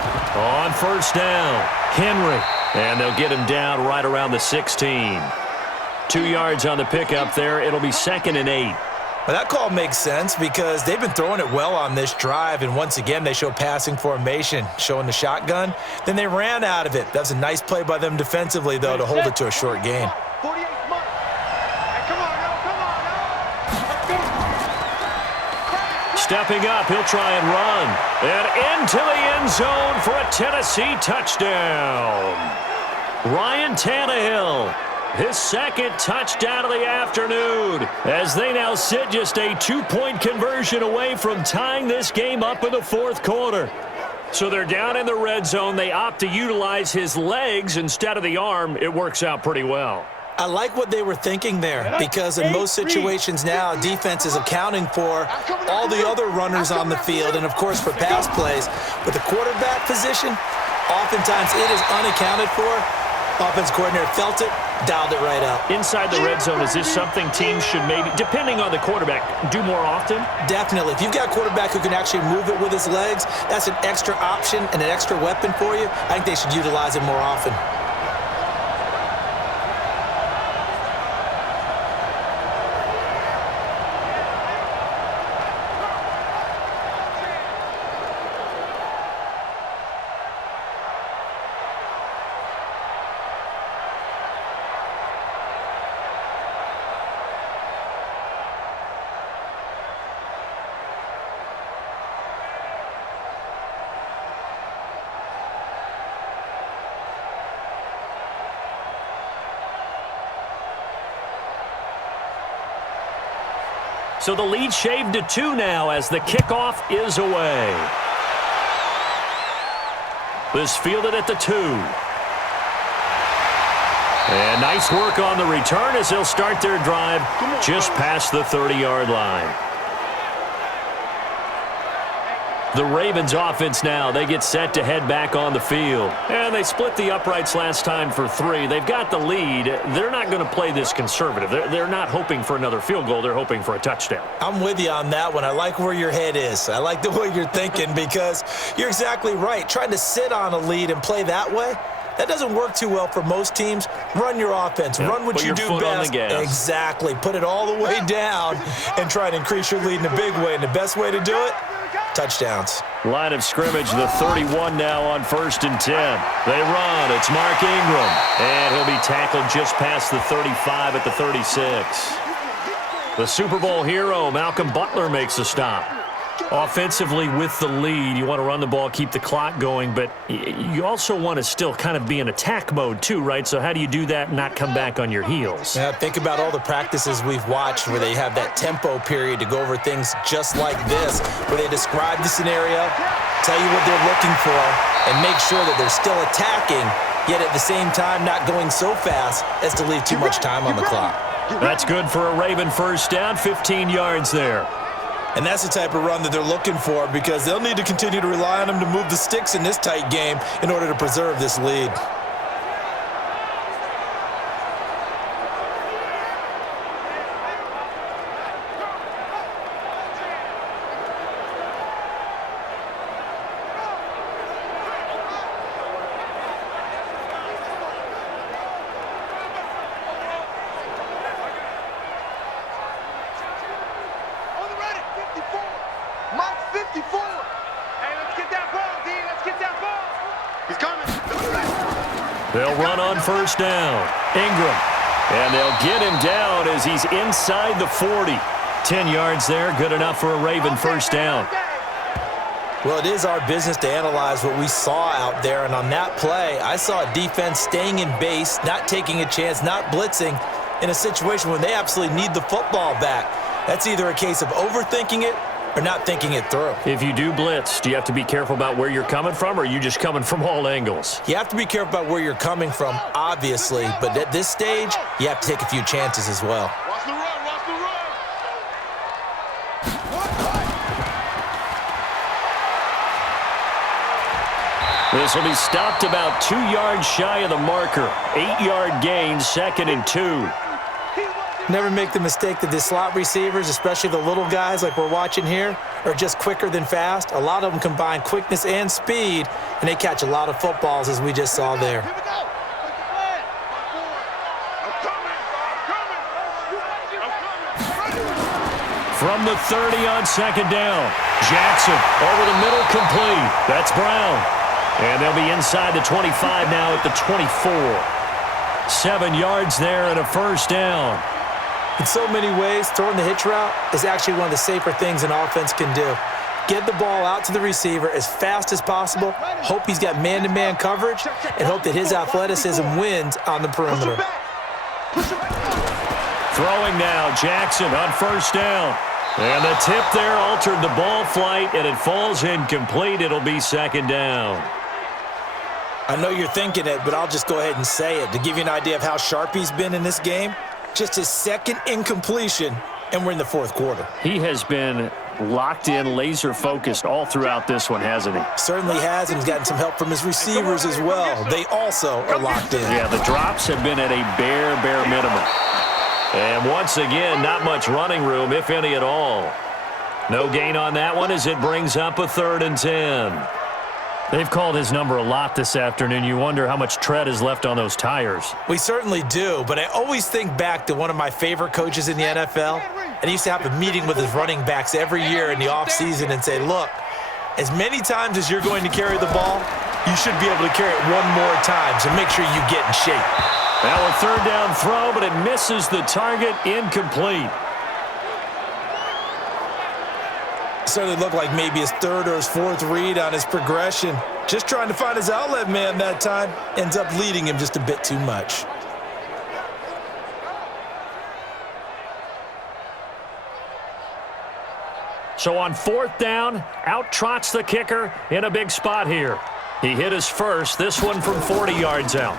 On 1st down, Henry. And they'll get him down right around the 16. 2 yards on the pickup there. It'll be 2nd and 8. Well, that call makes sense because they've been throwing it well on this drive, and once again, they show passing formation, showing the shotgun. Then they ran out of it. That's a nice play by them defensively, though, to hold it to a short gain. 48 months. Hey, come on, now. Stepping up, he'll try and run. And into the end zone for a Tennessee touchdown. Ryan Tannehill, his second touchdown of the afternoon, as they now sit just a 2-point conversion away from tying this game up in the fourth quarter. So they're down in the red zone. They opt to utilize his legs instead of the arm. It works out pretty well. I like what they were thinking there, because in most situations now, defense is accounting for all the other runners on the field and, of course, for pass plays. But the quarterback position, oftentimes it is unaccounted for. Offense coordinator felt it, dialed it right out. Inside the red zone, is this something teams should maybe, depending on the quarterback, do more often? Definitely. If you've got a quarterback who can actually move it with his legs, that's an extra option and an extra weapon for you. I think they should utilize it more often. So the lead shaved to 2 now as the kickoff is away. This fielded at the 2. And nice work on the return as they'll start their drive just past the 30-yard line. The Ravens offense now, they get set to head back on the field. And they split the uprights last time for 3. They've got the lead. They're not going to play this conservative. They're not hoping for another field goal. They're hoping for a touchdown. I'm with you on that one. I like where your head is. I like the way you're thinking, because you're exactly right. Trying to sit on a lead and play that way, that doesn't work too well for most teams. Run your offense. Run what you do best. Exactly. Put it all the way down and try to increase your lead in a big way. And the best way to do it, touchdowns. Line of scrimmage, the 31 now on 1st and 10. They run. It's Mark Ingram. And he'll be tackled just past the 35 at the 36. The Super Bowl hero, Malcolm Butler, makes a stop. Offensively with the lead, you want to run the ball, keep the clock going, but you also want to still kind of be in attack mode too, right? So how do you do that and not come back on your heels? Yeah, think about all the practices we've watched where they have that tempo period to go over things just like this, where they describe the scenario, tell you what they're looking for, and make sure that they're still attacking, yet at the same time not going so fast as to leave too much time on the clock. That's good for a Raven first down, 15 yards there. And that's the type of run that they're looking for, because they'll need to continue to rely on them to move the sticks in this tight game in order to preserve this lead. They'll run on first down. Ingram. And they'll get him down as he's inside the 40. 10 yards there, good enough for a Raven first down. Well, it is our business to analyze what we saw out there, and on that play, I saw a defense staying in base, not taking a chance, not blitzing, in a situation where they absolutely need the football back. That's either a case of overthinking it or not thinking it through. If you do blitz, do you have to be careful about where you're coming from, or are you just coming from all angles? You have to be careful about where you're coming from, obviously, but at this stage, you have to take a few chances as well. Watch the run, watch the run. This will be stopped about 2 yards shy of the marker. 8-yard gain, 2nd and 2. Never make the mistake that the slot receivers, especially the little guys like we're watching here, are just quicker than fast. A lot of them combine quickness and speed, and they catch a lot of footballs, as we just saw there. Here we go. From the 30 on 2nd down. Jackson over the middle, complete. That's Brown. And they'll be inside the 25 now at the 24. 7 yards there and a first down. In so many ways, throwing the hitch route is actually one of the safer things an offense can do. Get the ball out to the receiver as fast as possible, hope he's got man-to-man coverage, and hope that his athleticism wins on the perimeter. Throwing now, Jackson on first down. And the tip there altered the ball flight, and it falls incomplete. It'll be second down. I know you're thinking it, but I'll just go ahead and say it. To give you an idea of how sharp he's been in this game, just his second incompletion, and we're in the fourth quarter. He has been locked in, laser-focused all throughout this one, hasn't he? Certainly has, and he's gotten some help from his receivers as well. They also are locked in. Yeah, the drops have been at a bare minimum. And once again, not much running room, if any at all. No gain on that one as it brings up a 3rd and 10. They've called his number a lot this afternoon. You wonder how much tread is left on those tires. We certainly do, but I always think back to one of my favorite coaches in the NFL, and he used to have a meeting with his running backs every year in the offseason and say, look, as many times as you're going to carry the ball, you should be able to carry it one more time, so make sure you get in shape. Now a 3rd down throw, but it misses the target, incomplete. Certainly looked like maybe his 3rd or his 4th read on his progression. Just trying to find his outlet man that time. Ends up leading him just a bit too much. So on 4th down, out trots the kicker in a big spot here. He hit his first, this one from 40 yards out.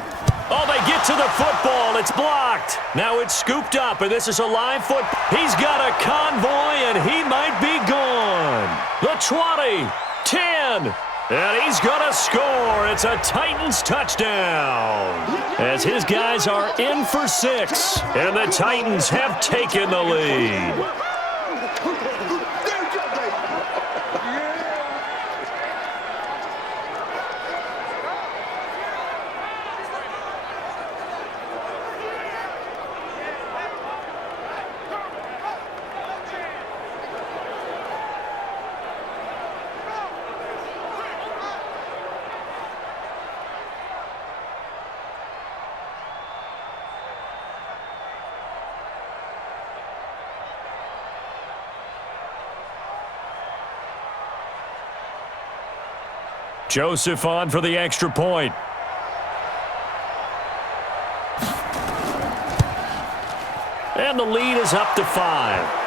Oh, they get to the football. It's blocked. Now it's scooped up, and this is a live foot. He's got a convoy, and he might be gone. The 20, 10, and he's going to score. It's a Titans touchdown. As his guys are in for 6, and the Titans have taken the lead. Joseph on for the extra point. And the lead is up to 5.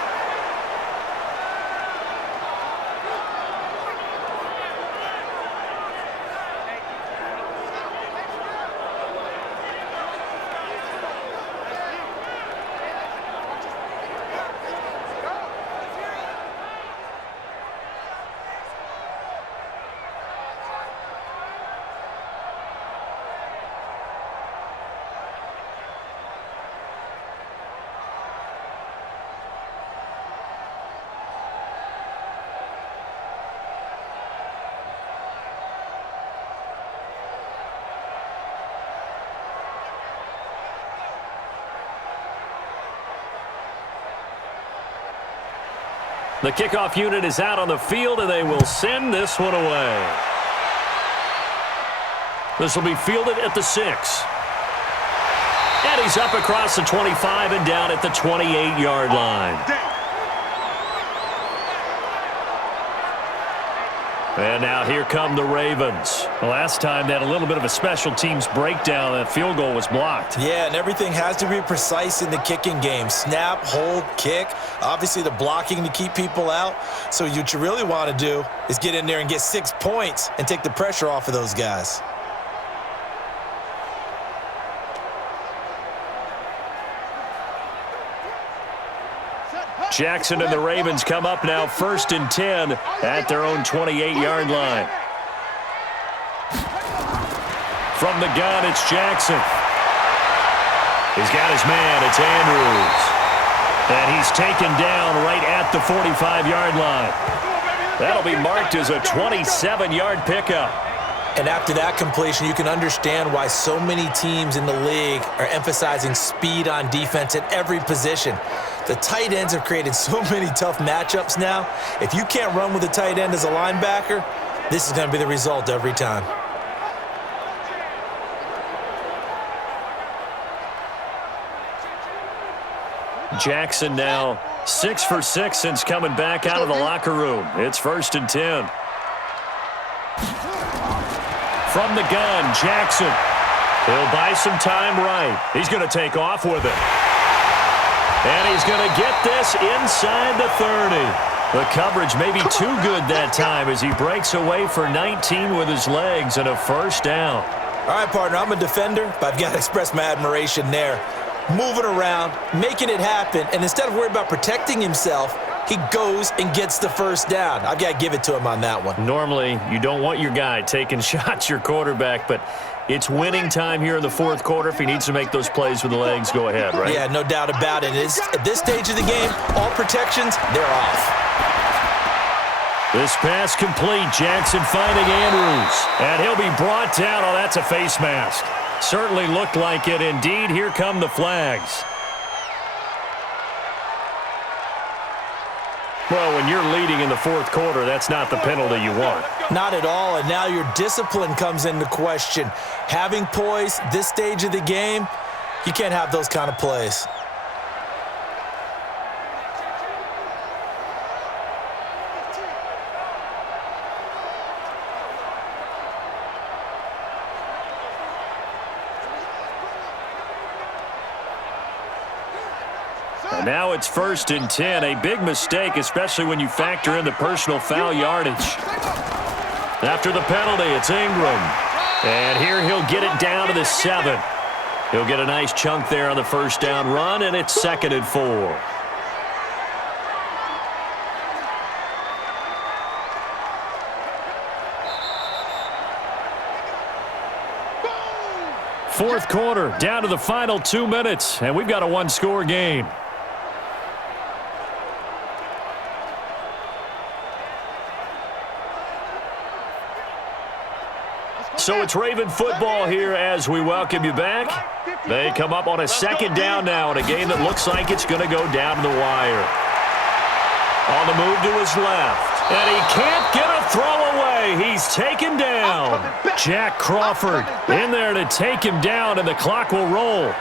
The kickoff unit is out on the field, and they will send this one away. This will be fielded at the 6. And he's up across the 25 and down at the 28-yard line. And now here come the Ravens. Last time they had a little bit of a special teams breakdown. That field goal was blocked. Yeah, and everything has to be precise in the kicking game. Snap, hold, kick. Obviously the blocking to keep people out. So what you really want to do is get in there and get 6 points and take the pressure off of those guys. Jackson and the Ravens come up now 1st and 10 at their own 28-yard line. From the gun, it's Jackson. He's got his man. It's Andrews. And he's taken down right at the 45-yard line. That'll be marked as a 27-yard pickup. And after that completion, you can understand why so many teams in the league are emphasizing speed on defense at every position. The tight ends have created so many tough matchups now. If you can't run with a tight end as a linebacker, this is going to be the result every time. Jackson now 6 for 6 since coming back out of the locker room. It's 1st and 10. From the gun, Jackson. He'll buy some time right. He's going to take off with it. And he's going to get this inside the 30. The coverage may be too good that time as he breaks away for 19 with his legs and a 1st down. All right, partner, I'm a defender, but I've got to express my admiration there. Moving around, making it happen, and instead of worrying about protecting himself, he goes and gets the 1st down. I've got to give it to him on that one. Normally, you don't want your guy taking shots, your quarterback, but it's winning time here in the 4th quarter. If he needs to make those plays with the legs, go ahead, right? Yeah, no doubt about it. At this stage of the game, all protections, they're off. This pass complete. Jackson finding Andrews. And he'll be brought down. Oh, that's a face mask. Certainly looked like it. Indeed, here come the flags. Well, when you're leading in the 4th quarter, that's not the penalty you want. Not at all, and now your discipline comes into question. Having poise this stage of the game, you can't have those kind of plays. And now it's 1st and 10. A big mistake, especially when you factor in the personal foul yardage. After the penalty, it's Ingram. And here he'll get it down to the 7. He'll get a nice chunk there on the 1st down run, and it's 2nd and 4. Fourth quarter, down to the final 2 minutes, and we've got a 1-score game. So it's Raven football here as we welcome you back. They come up on a 2nd down now in a game that looks like it's going to go down to the wire. On the move to his left. And he can't get a throw away. He's taken down. Jack Crawford in there to take him down, and the clock will roll.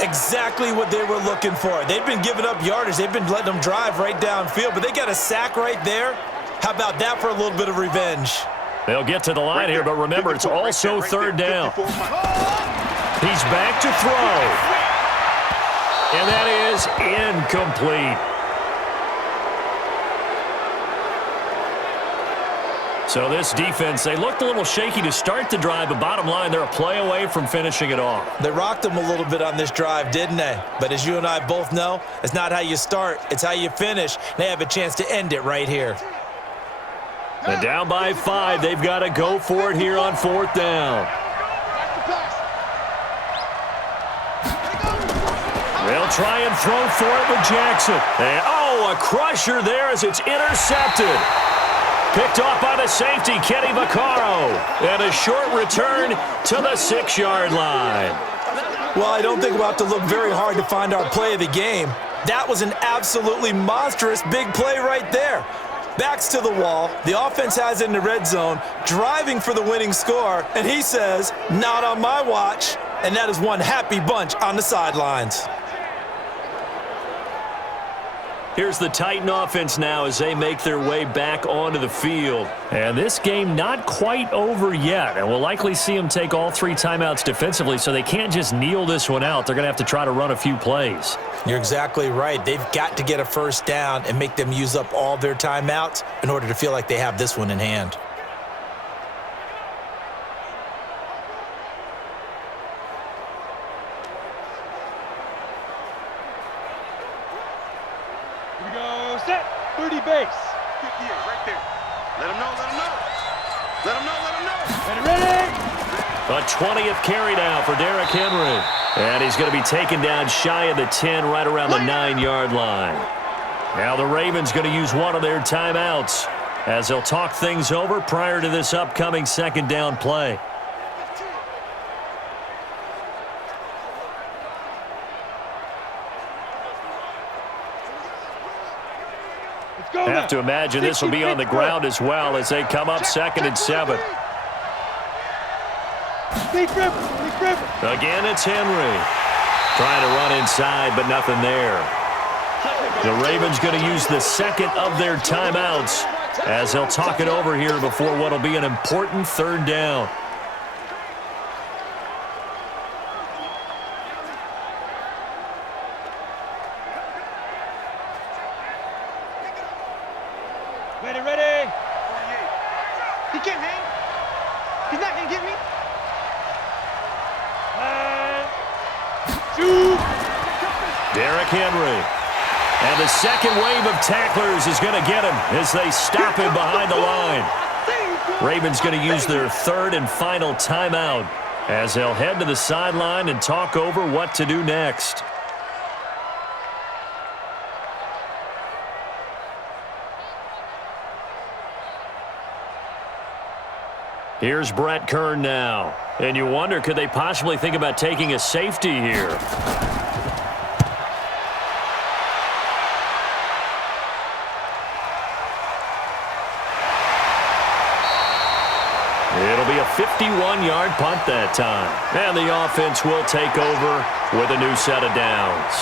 Exactly what they were looking for. They've been giving up yardage. They've been letting them drive right downfield, but they got a sack right there. How about that for a little bit of revenge? They'll get to the line here, but remember, it's also 3rd down. He's back to throw. And that is incomplete. So this defense, they looked a little shaky to start the drive, but bottom line, they're a play away from finishing it off. They rocked them a little bit on this drive, didn't they? But as you and I both know, it's not how you start, it's how you finish. They have a chance to end it right here. And down by 5, they've got to go for it here on 4th down. They'll try and throw for it with Jackson. And, a crusher there as it's intercepted. Picked off by the safety, Kenny Vaccaro. And a short return to the 6-yard line. Well, I don't think we'll have to look very hard to find our play of the game. That was an absolutely monstrous big play right there. Backs to the wall, the offense has it in the red zone, driving for the winning score, and he says, not on my watch, and that is one happy bunch on the sidelines. Here's the Titan offense now as they make their way back onto the field. And this game not quite over yet, and we'll likely see them take all 3 timeouts defensively, so they can't just kneel this one out. They're going to have to try to run a few plays. You're exactly right. They've got to get a 1st down and make them use up all their timeouts in order to feel like they have this one in hand. Here we go, set, 30 base. 58, right there. Let him know, let him know. Let him know, let him know. Ready? A 20th carry now for Derrick Henry. And he's going to be taken down shy of the 10, right around the 9-yard line. Now the Ravens going to use one of their timeouts as they'll talk things over prior to this upcoming 2nd down play. Have to imagine this will be on the ground as well as they come up 2nd and 7. Again, it's Henry. Trying to run inside, but nothing there. The Ravens going to use the second of their timeouts as they'll talk it over here before what will be an important third down. Ready. He can't hang. He's not going to get me. Shoot. Derrick Henry. And the second wave of tacklers is going to get him as they stop him behind the line. Ravens going to use their third and final timeout as they'll head to the sideline and talk over what to do next. Here's Brett Kern now. And you wonder, could they possibly think about taking a safety here? It'll be a 51-yard punt that time. And the offense will take over with a new set of downs.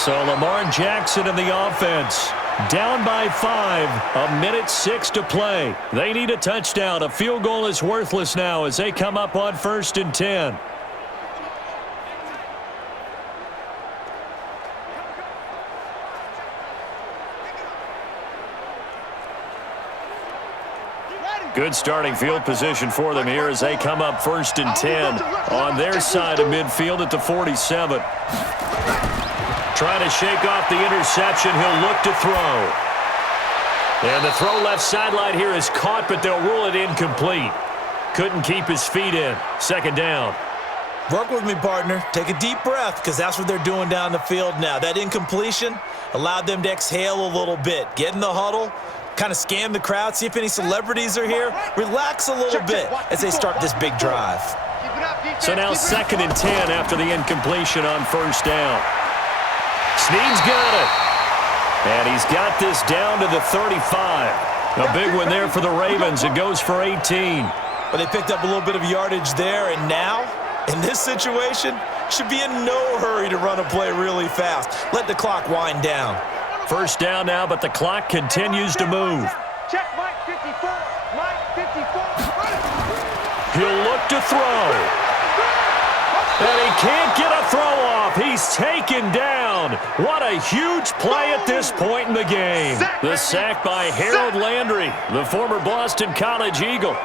So Lamar Jackson and the offense down by 5, 1:06 to play. They need a touchdown. A field goal is worthless now as they come up on 1st and 10. Good starting field position for them here as they come up 1st and 10 on their side of midfield at the 47. Trying to shake off the interception. He'll look to throw. And the throw left sideline here is caught, but they'll rule it incomplete. Couldn't keep his feet in. Second down. Work with me, partner. Take a deep breath because that's what they're doing down the field now. That incompletion allowed them to exhale a little bit. Get in the huddle. Kind of scan the crowd, see if any celebrities are here. Relax a little bit as they start this big drive. So now 2nd and 10 after the incompletion on 1st down. Snead's got it. And he's got this down to the 35. A big one there for the Ravens. It goes for 18. Well, they picked up a little bit of yardage there, and now, in this situation, should be in no hurry to run a play really fast. Let the clock wind down. 1st down now, but the clock continues to move. Check Mike 54. Mike 54. He'll look to throw. And he can't get a throw off. He's taken down. What a huge play at this point in the game. The sack by Harold Landry, the former Boston College Eagle.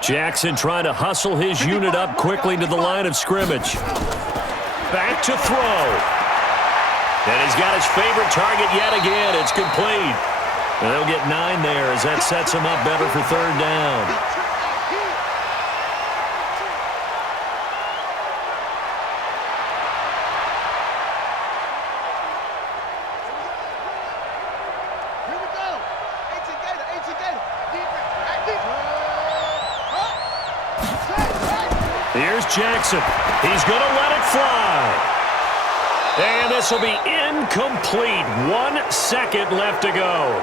Jackson trying to hustle his unit up quickly to the line of scrimmage. Back to throw. And he's got his favorite target yet again. It's complete. And they'll get 9 there as that sets him up better for 3rd down. Here's Jackson. He's going to let it fly. And this will be incomplete. 1 second left to go.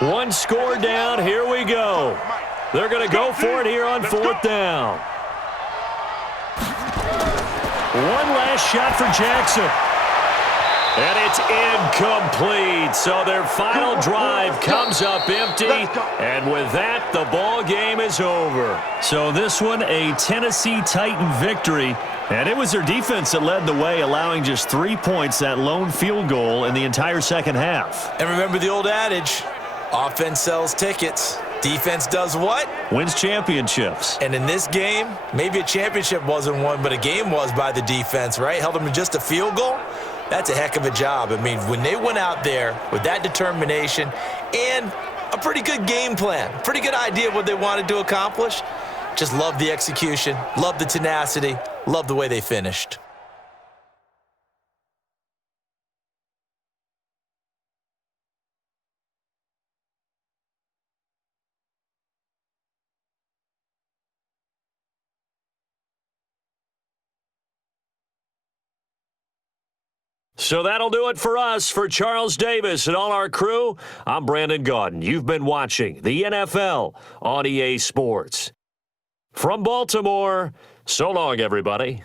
One score down. Here we go. They're going to go for it here on 4th down. One last shot for Jackson. And it's incomplete. So their final drive comes up empty. And with that, the ball game is over. So this one, a Tennessee Titan victory. And it was their defense that led the way, allowing just 3 points, that lone field goal in the entire second half. And remember the old adage, offense sells tickets. Defense does what? Wins championships. And in this game, maybe a championship wasn't won, but a game was by the defense, right? Held them to just a field goal. That's a heck of a job. I mean, when they went out there with that determination and a pretty good game plan, pretty good idea of what they wanted to accomplish, just love the execution, love the tenacity, love the way they finished. So that'll do it for us. For Charles Davis and all our crew, I'm Brandon Gaudin. You've been watching the NFL on EA Sports. From Baltimore, so long, everybody.